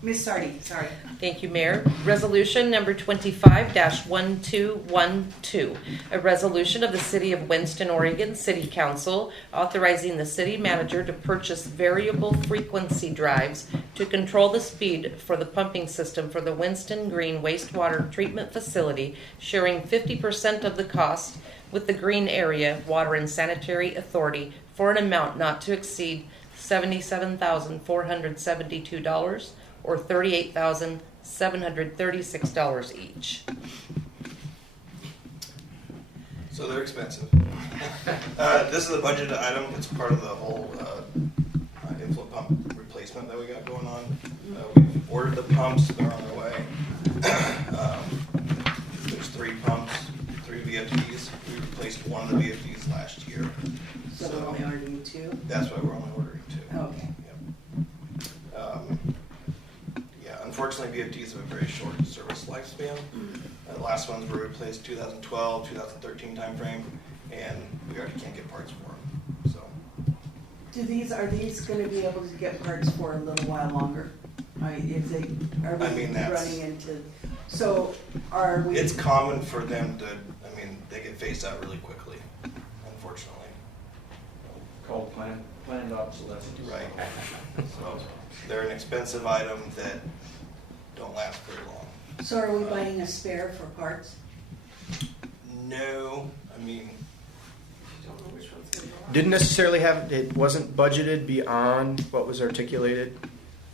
Ms. Sardi, sorry. Thank you, Mayor. Resolution number 25-1212, a resolution of the City of Winston, Oregon City Council authorizing the city manager to purchase variable frequency drives to control the speed for the pumping system for the Winston Green Wastewater Treatment Facility, sharing 50% of the cost with the Green Area Water and Sanitary Authority for an amount not to exceed $77,472 or $38,736 each. So they're expensive. This is a budgeted item. It's part of the whole inflow pump replacement that we got going on. We've ordered the pumps. They're on their way. There's 3 pumps, 3 VFDs. We replaced one of the VFDs last year. So we're only ordering 2? That's why we're only ordering 2. Okay. Unfortunately, VFDs have a very short service lifespan. The last ones were replaced 2012, 2013 timeframe, and we already can't get parts for them. So Are these gonna be able to get parts for a little while longer? Are we running into, so are we? It's common for them to, they get phased out really quickly, unfortunately. Called planned obsolescence. Right. So they're an expensive item that don't last very long. So are we buying a spare for parts? No, Don't know which one's gonna go on. Didn't necessarily have, it wasn't budgeted beyond what was articulated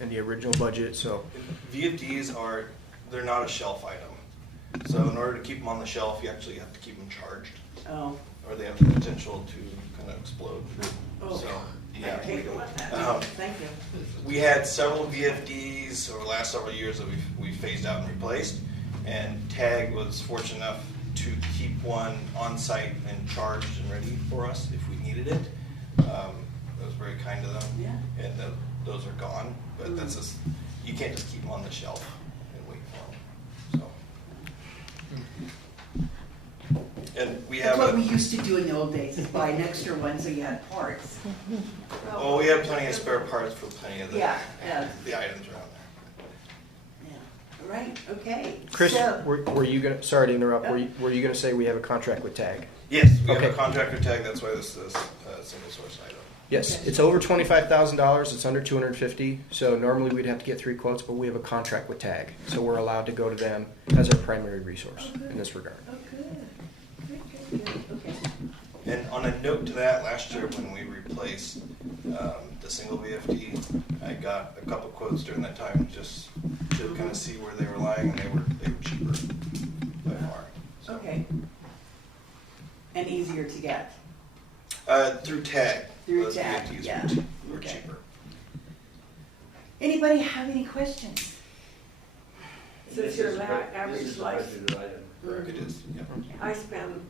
in the original budget, so. VFDs they're not a shelf item. So in order to keep them on the shelf, you actually have to keep them charged, Oh. or they have the potential to kind of explode. Oh. So, yeah. Okay, go on that. Thank you. We had several VFDs over the last several years that we phased out and replaced, and TAG was fortunate enough to keep one on site and charged and ready for us if we needed it. That was very kind of them. Yeah. And those are gone, but that's just, you can't just keep them on the shelf and wait for them. So. And we have That's what we used to do in the old days, is buy an extra one so you had parts. we have plenty of spare parts for plenty of the items around there. Yeah. Right, okay. Chris, So- were you gonna, sorry to interrupt, were you gonna say we have a contract with TAG? Yes, we have Okay. a contractor tag, that's why this is a single source item. Yes, it's over $25,000, it's under $250, so normally we'd have to get 3 quotes, but we have a contract with TAG, so we're allowed to go to them as our primary resource in this regard. Oh, good. Good. Okay. And on a note to that, last year when we replaced the single VFD, I got a couple quotes during that time just to kind of see where they were lying, and they were cheaper by far. So. Okay. And easier to get. Through TAG. Through Those TAG, VFDs yeah. were Okay. cheaper. Anybody have any questions? Since your average life, It is, yeah. I spent,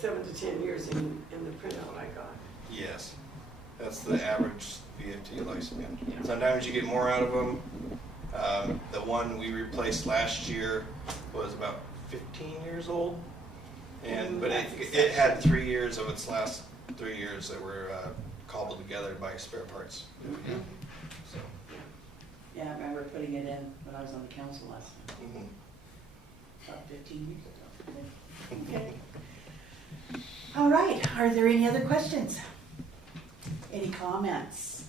7 to 10 years in the printout I got. Yes, that's the average VFD lifespan. Sometimes you get more out of them. The one we replaced last year was about 15 years old, but it had 3 years of its last 3 years that were cobbled together by spare parts. Mm-hmm. So. Yeah, I remember putting it in when I was on the council last time. Mm-hmm. About 15 years ago. Okay. All right, are there any other questions? Any comments?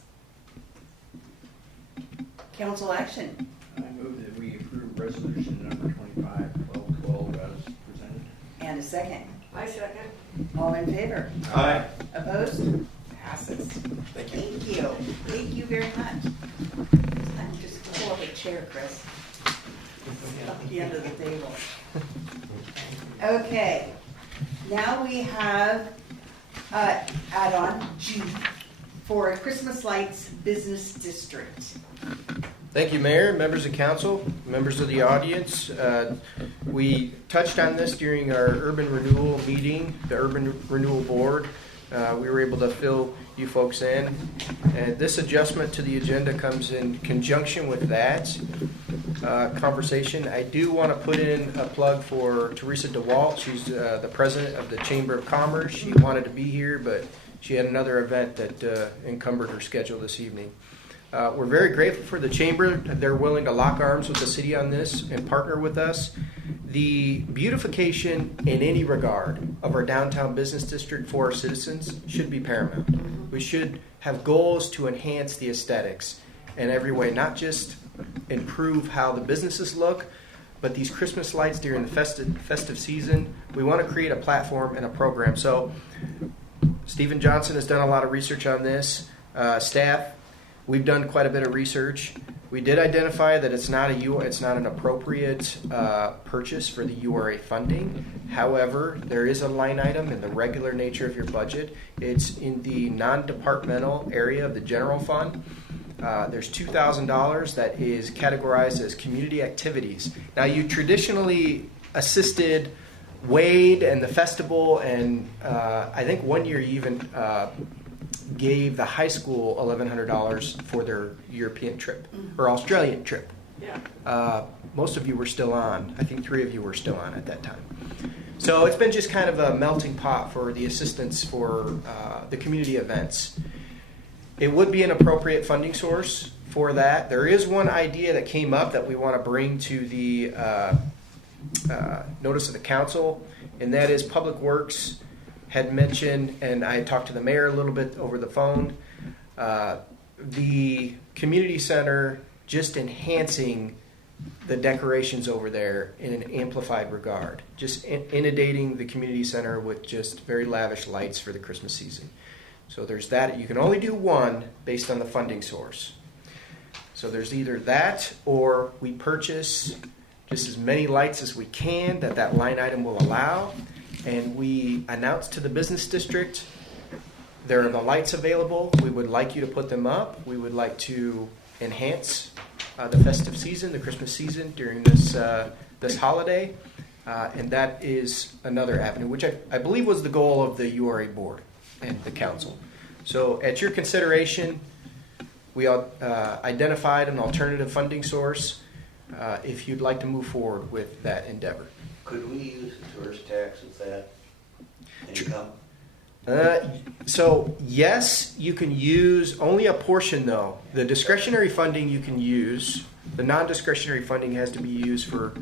Council action. I move that we approve resolution number 25-1212 as presented. And a second. I second. All in favor? Aye. Opposed? Passes. Thank you. Thank you. Thank you very much. Just pull up a chair, Chris. At the end of the table. Okay. Now we have add-on G for Christmas Lights Business District. Thank you, Mayor, members of council, members of the audience. We touched on this during our urban renewal meeting, the Urban Renewal Board. We were able to fill you folks in. And this adjustment to the agenda comes in conjunction with that conversation. I do want to put in a plug for Teresa DeWalt. She's the president of the Chamber of Commerce. She wanted to be here, but she had another event that encumbered her schedule this evening. We're very grateful for the Chamber. They're willing to lock arms with the city on this and partner with us. The beautification in any regard of our downtown business district for our citizens should be paramount. We should have goals to enhance the aesthetics in every way, not just improve how the businesses look, but these Christmas lights during the festive season. We want to create a platform and a program. So Stephen Johnson has done a lot of research on this. Staff, we've done quite a bit of research. We did identify that it's not an appropriate purchase for the URA funding. However, there is a line item in the regular nature of your budget. It's in the non-departmental area of the general fund. There's $2,000 that is categorized as community activities. Now, you traditionally assisted Wade and the festival, and I think one year you even gave the high school $1,100 for their European trip or Australian trip. Yeah. Most of you were still on. I think 3 of you were still on at that time. So it's been just kind of a melting pot for the assistance for the community events. It would be an appropriate funding source for that. There is one idea that came up that we want to bring to the notice of the council, and that is Public Works had mentioned, and I talked to the mayor a little bit over the phone, the community center just enhancing the decorations over there in an amplified regard, just inundating the community center with just very lavish lights for the Christmas season. So there's that. You can only do one based on the funding source. So there's either that, or we purchase just as many lights as we can that line item will allow, and we announce to the business district, there are the lights available. We would like you to put them up. We would like to enhance the festive season, the Christmas season during this holiday, and that is another avenue, which I believe was the goal of the URA board and the council. So at your consideration, we identified an alternative funding source if you'd like to move forward with that endeavor. Could we use the tourist tax with that income? So yes, you can use only a portion though. The discretionary funding you can use. The non-discretionary funding has to be used for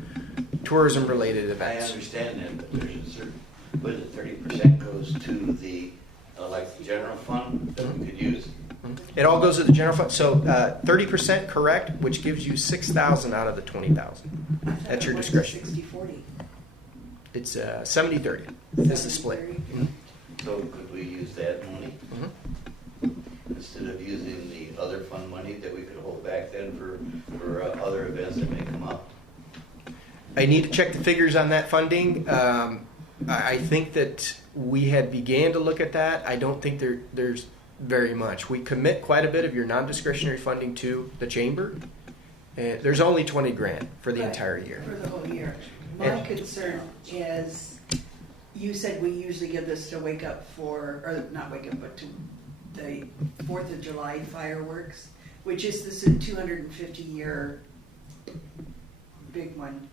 tourism-related events. I understand that, but there's a certain, what is it, 30% goes to the like the general fund that we could use. It all goes to the general fund. So 30% correct, which gives you $6,000 out of the $20,000. That's your discretion. 60-40. It's 70-30. That's the split. Mm-hmm. So could we use that money instead of using the other fund money that we could hold back then for other events that may come up? I need to check the figures on that funding. I think that we had began to look at that. I don't think there's very much. We commit quite a bit of your non-discretionary funding to the chamber. And there's only $20,000 for the entire year. For the whole year. My concern is, you said we usually give this to wake up for, or not wake up, but to the 4th of July fireworks, which is this 250-year big one.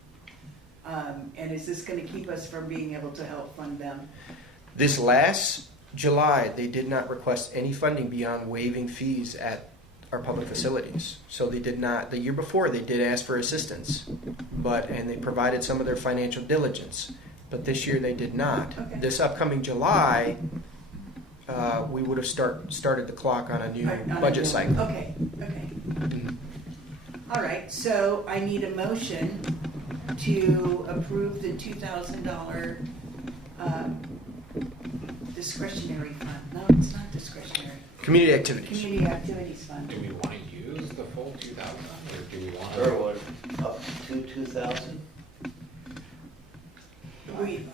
And is this going to keep us from being able to help fund them? This last July, they did not request any funding beyond waiving fees at our public facilities. So they did not. The year before, they did ask for assistance, and they provided some of their financial diligence. But this year, they did not. Okay. This upcoming July, we would have started the clock on a new budget cycle. Okay. Mm-hmm. All right. So I need a motion to approve the $2,000 discretionary fund. No, it's not discretionary. Community activities. Community activities fund. Do we want to use the full 2,000, or do we want Or what? Up to 2,000? Motion.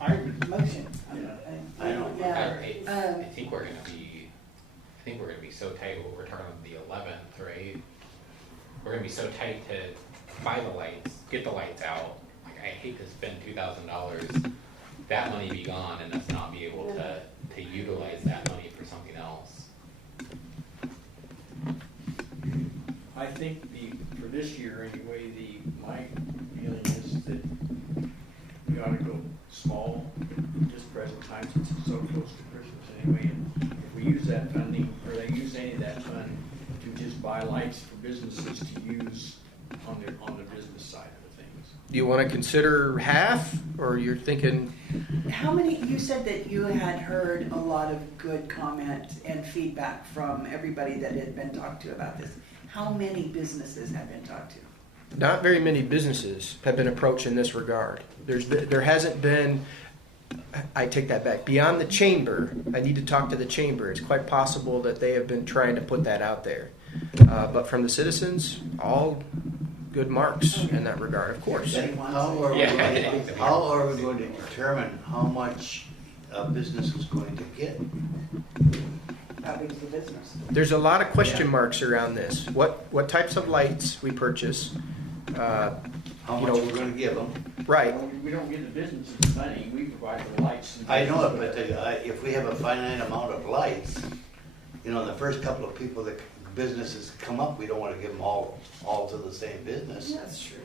I don't. Yeah. I think we're gonna be so tight. We're talking the 11th, right? We're gonna be so tight to buy the lights, get the lights out. Like, I hate to spend $2,000, that money be gone, and us not be able to utilize that money for something else. I think for this year anyway, my feeling is that we ought to go small at this present time since it's so close to Christmas anyway. And if we use that funding, or they use any of that fund to just buy lights for businesses to use on the business side of the things. Do you want to consider half, or you're thinking? How many? You said that you had heard a lot of good comment and feedback from everybody that had been talked to about this. How many businesses have been talked to? Not very many businesses have been approached in this regard. There hasn't been. I take that back. Beyond the chamber, I need to talk to the chamber. It's quite possible that they have been trying to put that out there. But from the citizens, all good marks in that regard, of course. How are we going to determine how much a business is going to get? How big is the business? There's a lot of question marks around this. What types of lights we purchase? How much we're going to give them? Right. We don't give the businesses money. We provide the lights. I know it, but if we have a finite amount of lights, the first couple of people that businesses come up, we don't want to give them all to the same business. That's true.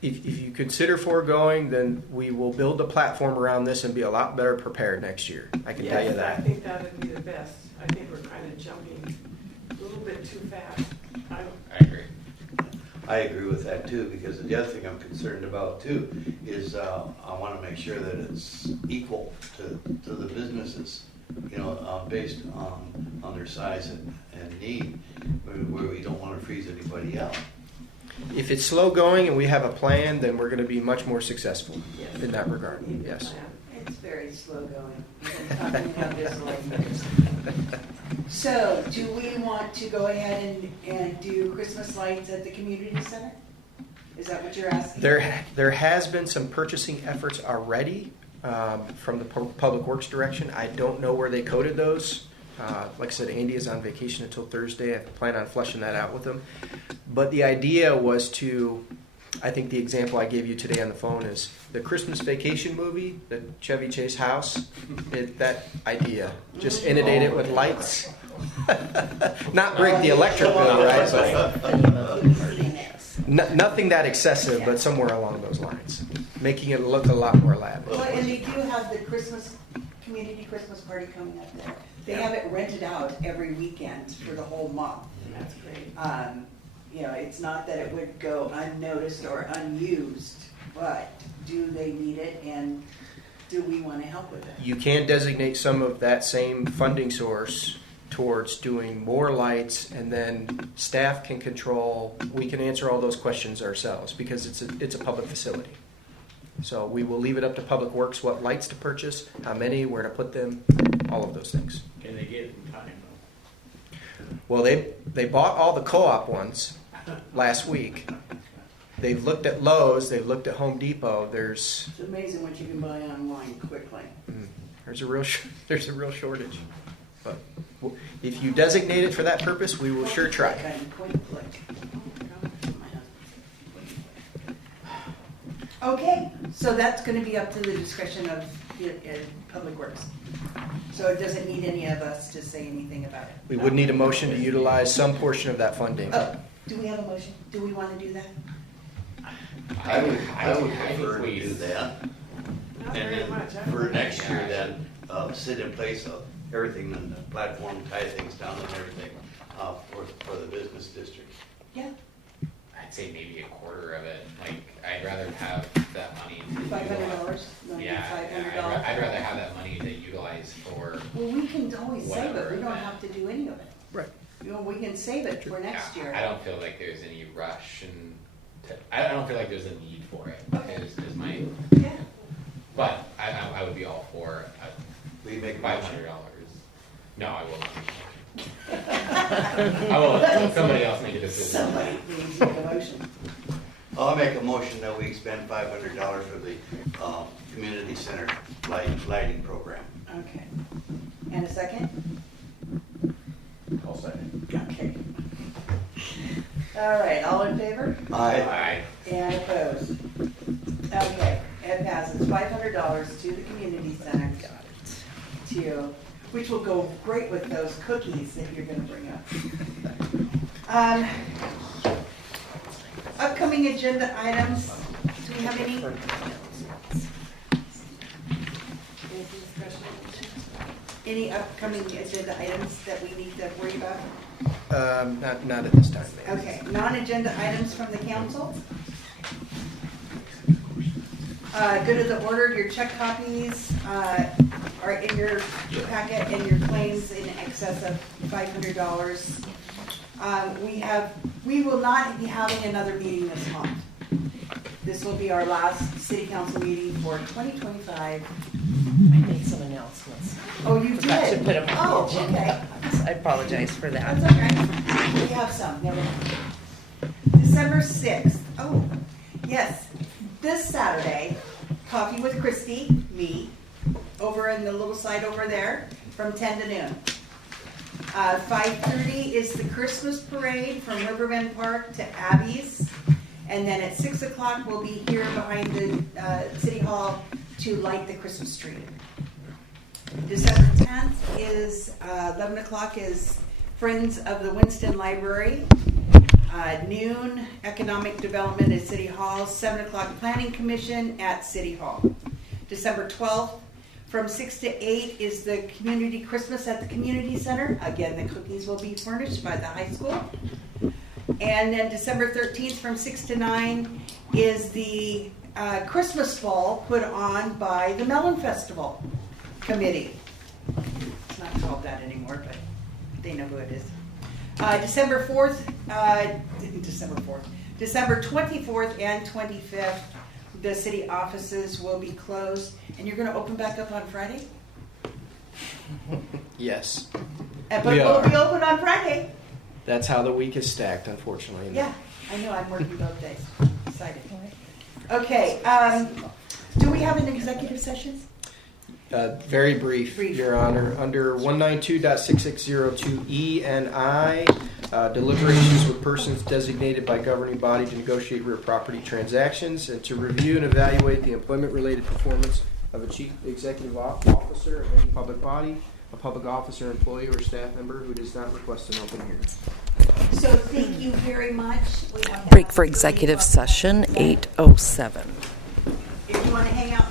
If you consider foregoing, then we will build a platform around this and be a lot better prepared next year. I can tell you that. I think that would be the best. I think we're kind of jumping a little bit too fast. I agree. I agree with that too, because the other thing I'm concerned about too is I want to make sure that it's equal to the businesses, you know, based on their size and need, where we don't want to freeze anybody out. If it's slow going and we have a plan, then we're going to be much more successful in that regard. Yes. It's very slow going. We've been talking about this like years. So, do we want to go ahead and do Christmas lights at the community center? Is that what you're asking? There has been some purchasing efforts already from the Public Works direction. I don't know where they coded those. Like I said, Andy is on vacation until Thursday. I plan on fleshing that out with him. But the idea was to, I think the example I gave you today on the phone is the Christmas Vacation movie, the Chevy Chase house. That idea, just inundate it with lights. Not break the electric bill, right? But nothing that excessive, but somewhere along those lines, making it look a lot more lavish. Well, and they do have the community Christmas party coming up there. They have it rented out every weekend for the whole month. That's great. You know, it's not that it would go unnoticed or unused, but do they need it, and do we want to help with it? You can designate some of that same funding source towards doing more lights, and then staff can control. We can answer all those questions ourselves because it's a public facility. So we will leave it up to Public Works what lights to purchase, how many, where to put them, all of those things. Can they get it in time though? Well, they bought all the co-op ones last week. They've looked at Lowe's, they've looked at Home Depot. It's amazing what you can buy online quickly. There's a real shortage. But if you designate it for that purpose, we will sure try. Okay, so that's going to be up to the discretion of Public Works. So it doesn't need any of us to say anything about it. We would need a motion to utilize some portion of that funding. Oh, do we have a motion? Do we want to do that? I would prefer to do that. Not And very then much. for next year, then sit in place of everything on the platform, tie things down and everything for the business district. Yeah. I'd say maybe a quarter of it. Like, I'd rather have that money to $500? Yeah, I'd rather have that money to utilize for. Well, we can always save it. whatever We don't event. have to do any of it. Right. You know, we can save it for next year. I don't feel like there's any rush, and I don't feel like there's a need for it. Is my. Yeah. But I would be all for We make $500. No, I will not. I will let somebody else make a decision. Somebody needs to make a motion. I'll make a motion that we expend $500 for the community center lighting program. Okay. And a second? I'll second. Okay. All right, all in favor? Aye. And opposed? Okay, it passes. $500 to the community center. Which will go great with those cookies that you're going to bring up. Upcoming agenda items. Do we have any? Any upcoming agenda items that we need to worry about? Not at this time. Okay, non-agenda items from the council. Good of the order, your check copies are in your packet, and your claims in excess of $500. We will not be having another meeting this month. This will be our last city council meeting for 2025. I made some announcements. Oh, you Forgot to did? put them on Oh, the agenda. okay. I apologize for that. That's okay. We have some, never mind. December 6th. Oh, yes. This Saturday, Coffee with Christy, me, over in the little site over there, from 10 to noon. 5:30 is the Christmas parade from Riverbend Park to Abby's. And then at 6 o'clock, we'll be here behind the City Hall to light the Christmas tree. December 10th is, 11 o'clock is Friends of the Winston Library. Noon, Economic Development at City Hall. 7 o'clock, Planning Commission at City Hall. December 12th, From 6 to 8 is the community Christmas at the community center. Again, the cookies will be furnished by the high school. And then December 13th from 6 to 9 is the Christmas ball put on by the Melon Festival Committee. It's not called that anymore, but they know who it is. December 24th and 25th, the city offices will be closed. And you're going to open back up on Friday? Yes. But We we'll are. be open on Friday. That's how the week is stacked, unfortunately. Yeah, I know, I'm working both days. Excited. Okay, do we have an executive session? Very brief, Your Honor. Under 192.6602E and I, deliberations with persons designated by governing body to negotiate real property transactions and to review and evaluate the employment-related performance of a chief executive officer of any public body, a public officer, employee, or staff member who does not request an open hearing. So thank you very much. Break for executive session, 8:07. If you want to hang out.